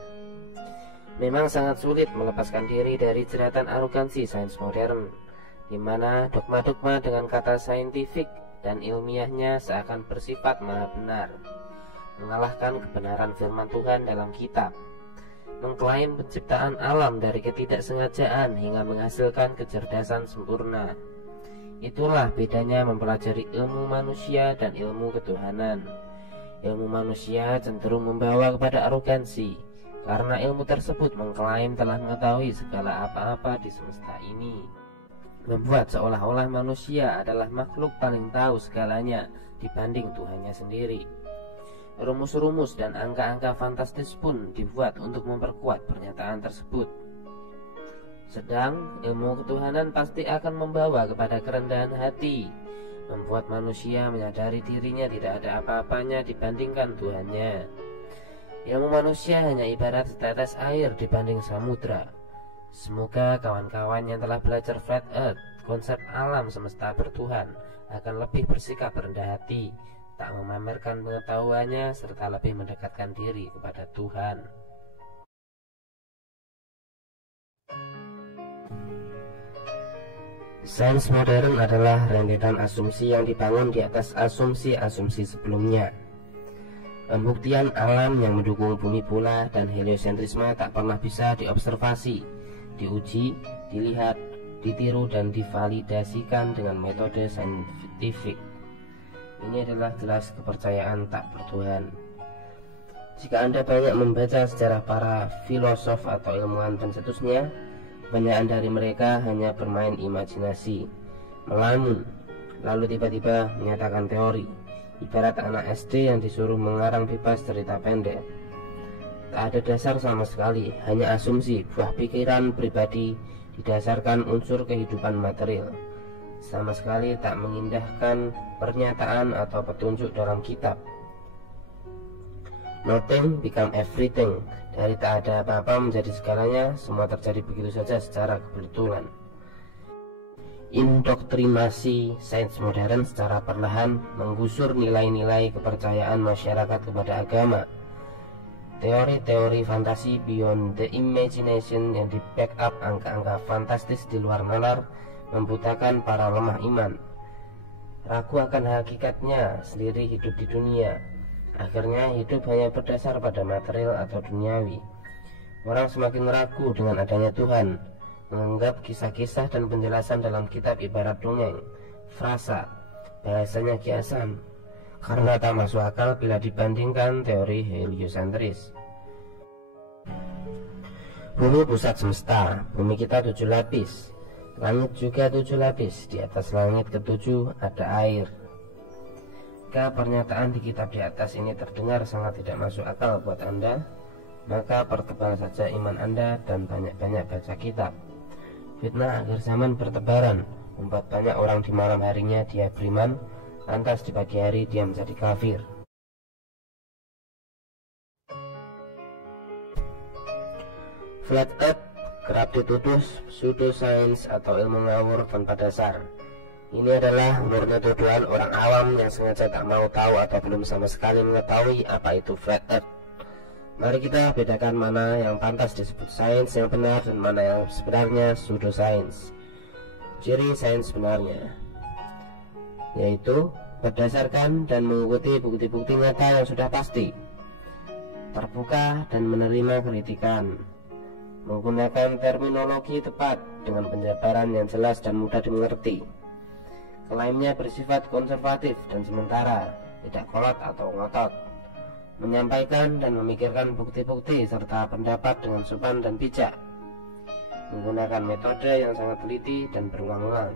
Memang sangat sulit melepaskan diri dari jeratan arogansi sains modern, di mana dogma-dogma dengan kata saintifik dan ilmiahnya seakan bersifat maha benar, mengalahkan kebenaran firman Tuhan dalam kitab, mengklaim penciptaan alam dari ketidaksengajaan hingga menghasilkan kecerdasan sempurna. Itulah bedanya mempelajari ilmu manusia dan ilmu ketuhanan. Ilmu manusia cenderung membawa kepada arogansi, karena ilmu tersebut mengklaim telah mengetahui segala apa-apa di semesta ini, membuat seolah-olah manusia adalah makhluk paling tahu segalanya dibanding Tuhannya sendiri. Rumus-rumus dan angka-angka fantastis pun dibuat untuk memperkuat pernyataan tersebut. Sedang ilmu ketuhanan pasti akan membawa kepada kerendahan hati, membuat manusia menyadari dirinya tidak ada apa-apanya dibandingkan Tuhannya. Ilmu manusia hanya ibarat setetes air dibanding samudra. Semoga kawan-kawan yang telah belajar flat earth, konsep alam semesta bertuhan, akan lebih bersikap rendah hati, tak memamerkan pengetahuannya, serta lebih mendekatkan diri kepada Tuhan. Sains modern adalah rentetan asumsi yang dibangun di atas asumsi-asumsi sebelumnya. Pembuktian alam yang mendukung bumi pula dan heliosentrisme tak pernah bisa diobservasi, diuji, dilihat, ditiru, dan divalidasikan dengan metode saintifik. Ini adalah jelas kepercayaan tak bertuhan. Jika Anda banyak membaca sejarah para filosof atau ilmuwan pencetusnya, kebanyakan dari mereka hanya bermain imajinasi, melamun, lalu tiba-tiba menyatakan teori, ibarat anak SD yang disuruh mengarang bebas cerita pendek. Tak ada dasar sama sekali, hanya asumsi, buah pikiran pribadi didasarkan unsur kehidupan material. Sama sekali tak mengindahkan pernyataan atau petunjuk dalam kitab. Nothing become everything. Dari tak ada apa-apa menjadi segalanya, semua terjadi begitu saja secara kebetulan. Indoktrinasi sains modern secara perlahan menggusur nilai-nilai kepercayaan masyarakat kepada agama. Teori-teori fantasi beyond the imagination yang di-backup angka-angka fantastis di luar nalar membutakan para lemah iman. Ragu akan hakikatnya sendiri hidup di dunia. Akhirnya hidup hanya berdasar pada material atau duniawi. Orang semakin ragu dengan adanya Tuhan, menganggap kisah-kisah dan penjelasan dalam kitab ibarat dongeng, frasa, bahasanya kiasan, karena tak masuk akal bila dibandingkan teori heliosentris. Bumi pusat semesta, bumi kita 7 lapis. Langit juga 7 lapis, di atas langit ketujuh ada air. Jika pernyataan di kitab di atas ini terdengar sangat tidak masuk akal buat Anda, maka pertebal saja iman Anda dan banyak-banyak baca kitab. Fitnah akhir zaman bertebaran, membuat banyak orang di malam harinya dia beriman, lantas di pagi hari dia menjadi kafir. Flat Earth kerap dituduh pseudosains atau ilmu ngawur tanpa dasar. Ini adalah murni tuduhan orang awam yang sengaja tak mau tahu atau belum sama sekali mengetahui apa itu Flat Earth. Mari kita bedakan mana yang pantas disebut sains yang benar dan mana yang sebenarnya pseudosains. Ciri sains sebenarnya yaitu berdasarkan dan mengikuti bukti-bukti nyata yang sudah pasti, terbuka dan menerima kritikan, menggunakan terminologi tepat dengan penjabaran yang jelas dan mudah dimengerti. Klaimnya bersifat konservatif dan sementara, tidak kolot atau ngotot, menyampaikan dan memikirkan bukti-bukti serta pendapat dengan sopan dan bijak, menggunakan metode yang sangat teliti dan berulang-ulang,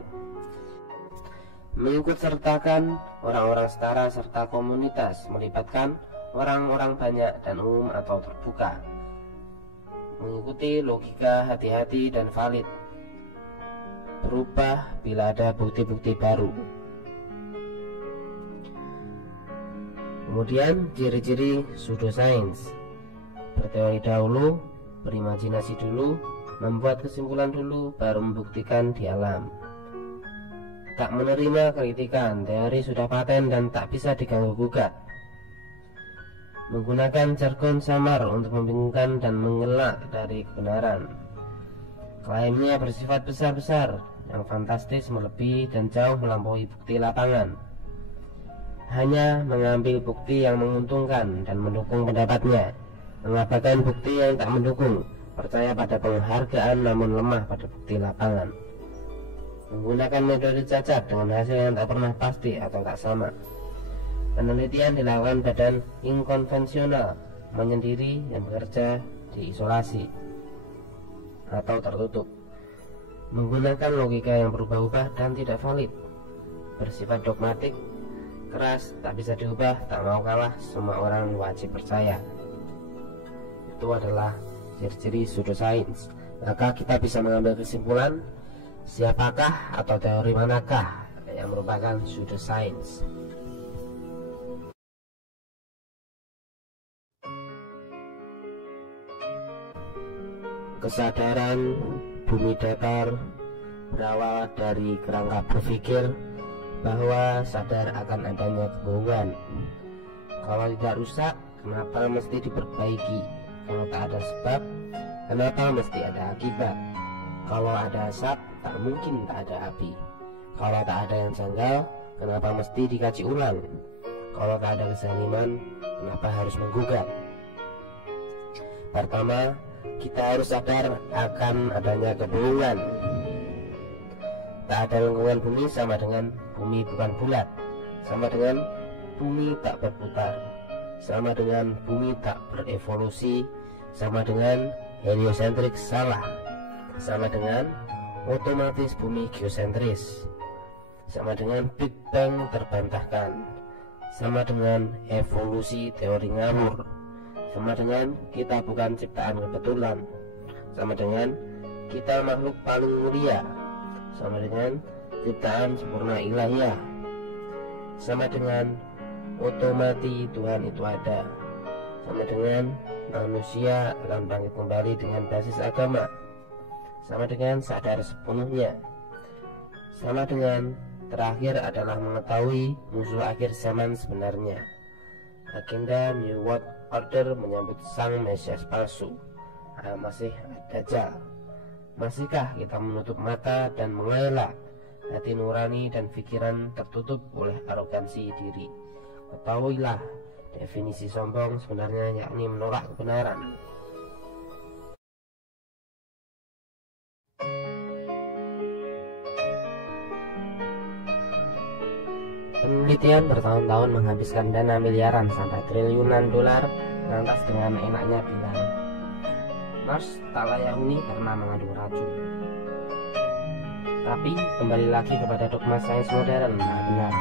mengikut sertakan orang-orang setara serta komunitas, melibatkan orang-orang banyak dan umum atau terbuka, mengikuti logika hati-hati dan valid, berubah bila ada bukti-bukti baru. Kemudian ciri-ciri pseudosains: berteori dahulu, berimajinasi dulu, membuat kesimpulan dulu, baru membuktikan di alam. Tak menerima kritikan, teori sudah paten dan tak bisa diganggu-gugat. Menggunakan jargon samar untuk membingungkan dan mengelak dari kebenaran. Klaimnya bersifat besar-besar, yang fantastis, melebihi dan jauh melampaui bukti lapangan. Hanya mengambil bukti yang menguntungkan dan mendukung pendapatnya, mengabaikan bukti yang tak mendukung, percaya pada penghargaan namun lemah pada bukti lapangan. Menggunakan metode cacat dengan hasil yang tak pernah pasti atau tak sama. Penelitian dilakukan badan inkonvensional, menyendiri yang bekerja di isolasi atau tertutup, menggunakan logika yang berubah-ubah dan tidak valid, bersifat dogmatik, keras, tak bisa diubah, tak mau kalah, semua orang wajib percaya. Itu adalah ciri-ciri pseudosains. Maka kita bisa mengambil kesimpulan, siapakah atau teori manakah yang merupakan pseudosains. Kesadaran bumi datar berawal dari kerangka berpikir bahwa sadar akan adanya kebohongan. Kalau tidak rusak, kenapa mesti diperbaiki? Kalau tak ada sebab, kenapa mesti ada akibat? Kalau ada asap, tak mungkin tak ada api. Kalau tak ada yang janggal, kenapa mesti dikaji ulang? Kalau tak ada kezaliman, kenapa harus menggugat? Pertama, kita harus sadar akan adanya kebohongan. Tak ada lingkungan bumi sama dengan bumi bukan bulat, sama dengan bumi tak berputar, sama dengan bumi tak berevolusi, sama dengan heliosentrik salah, sama dengan otomatis bumi geosentris, sama dengan Big Bang terbantahkan, sama dengan evolusi teori ngawur, sama dengan kita bukan ciptaan kebetulan, sama dengan kita makhluk paling mulia, sama dengan ciptaan sempurna ilahiyah, sama dengan otomati Tuhan itu ada, sama dengan manusia akan bangkit kembali dengan basis agama, sama dengan sadar sepenuhnya, sama dengan terakhir adalah mengetahui musuh akhir zaman sebenarnya. Agenda New World Order menyambut sang Mesias palsu, Al-Masih Ad-Dajjal. Masihkah kita menutup mata dan mengelak? Hati nurani dan pikiran tertutup oleh arogansi diri. Ketahuilah, definisi sombong sebenarnya yakni menolak kebenaran. Penelitian bertahun-tahun menghabiskan dana miliaran sampai triliunan dolar, lantas dengan enaknya bilang Mars tak layak huni karena mengandung racun. Tapi kembali lagi kepada dogma sains modern, benar.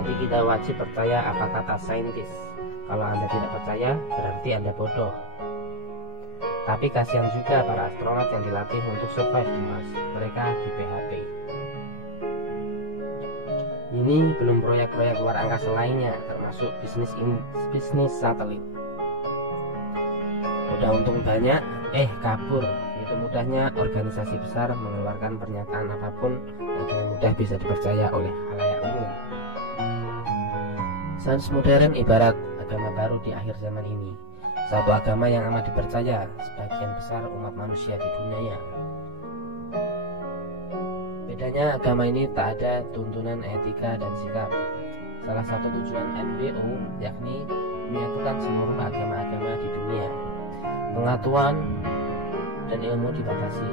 Jadi kita wajib percaya apa kata saintis. Kalau Anda tidak percaya, berarti Anda bodoh. Tapi kasihan juga para astronot yang dilatih untuk survive di Mars. Mereka di PHP. Ini belum proyek-proyek luar angkasa lainnya, termasuk bisnis satelit. Udah untung banyak, kabur. Itu mudahnya organisasi besar mengeluarkan pernyataan apapun yang dengan mudah bisa dipercaya oleh khalayak umum. Sains modern ibarat agama baru di akhir zaman ini. Satu agama yang amat dipercaya sebagian besar umat manusia di dunia. Bedanya agama ini tak ada tuntunan etika dan sikap. Salah satu tujuan MWO yakni menyatukan seluruh agama-agama di dunia. Pengetahuan dan ilmu dibatasi.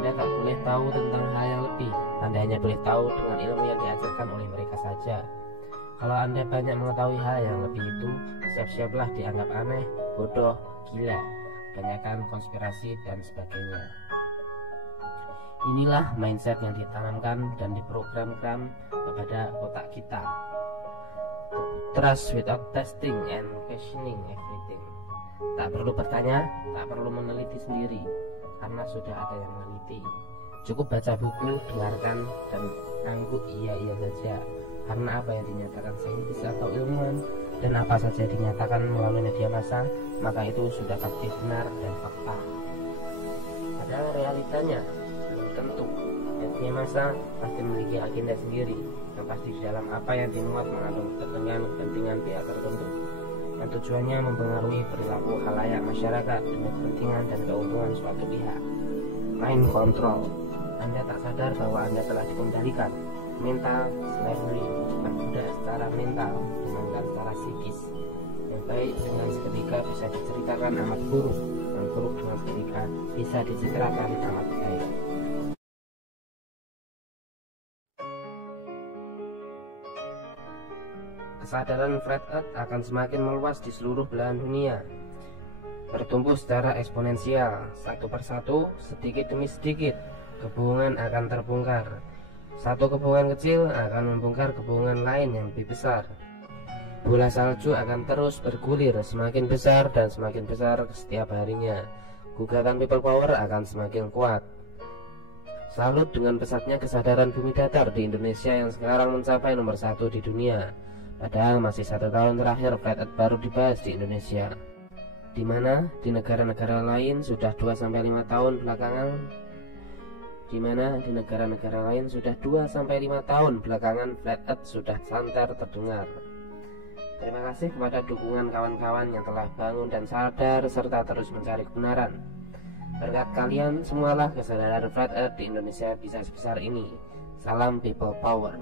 Anda tak boleh tahu tentang hal yang lebih. Anda hanya boleh tahu dengan ilmu yang diajarkan oleh mereka saja. Kalau Anda banyak mengetahui hal yang lebih itu, siap-siaplah dianggap aneh, bodoh, gila, kebanyakan konspirasi dan sebagainya. Inilah mindset yang ditanamkan dan diprogramkan kepada otak kita. Trust without testing and questioning everything. Tak perlu bertanya, tak perlu meneliti sendiri, karena sudah ada yang meneliti. Cukup baca buku, dengarkan, dan angguk iya-iya saja. Karena apa yang dinyatakan saintis atau ilmuwan dan apa saja dinyatakan melalui media massa, maka itu sudah pasti benar dan fakta. Padahal realitanya tentu media massa pasti memiliki agenda sendiri yang pasti di dalam apa yang dimuat mengandung kepentingan pihak tertentu yang tujuannya mempengaruhi perilaku khalayak masyarakat demi kepentingan dan keuntungan suatu pihak. Mind control. Anda tak sadar bahwa Anda telah dikendalikan. Mental slavery, memperbudak secara mental, memainkan secara psikis. Yang baik dengan seketika bisa diceritakan amat buruk, yang buruk dengan seketika bisa dicitrakan amat baik. Kesadaran flat earth akan semakin meluas di seluruh belahan dunia, bertumbuh secara eksponensial. Satu persatu, sedikit demi sedikit, kebohongan akan terbongkar. Satu kebohongan kecil akan membongkar kebohongan lain yang lebih besar. Bola salju akan terus bergulir semakin besar dan semakin besar setiap harinya. Gugatan people power akan semakin kuat. Salut dengan pesatnya kesadaran bumi datar di Indonesia yang sekarang mencapai nomor 1 di dunia. Padahal masih 1 tahun terakhir flat earth baru dibahas di Indonesia, di mana di negara-negara lain sudah 2-5 tahun belakangan. Di mana di negara-negara lain sudah 2-5 tahun belakangan flat earth sudah santer terdengar. Terima kasih kepada dukungan kawan-kawan yang telah bangun dan sadar serta terus mencari kebenaran. Berkat kalian semualah kesadaran flat earth di Indonesia bisa sebesar ini. Salam people power.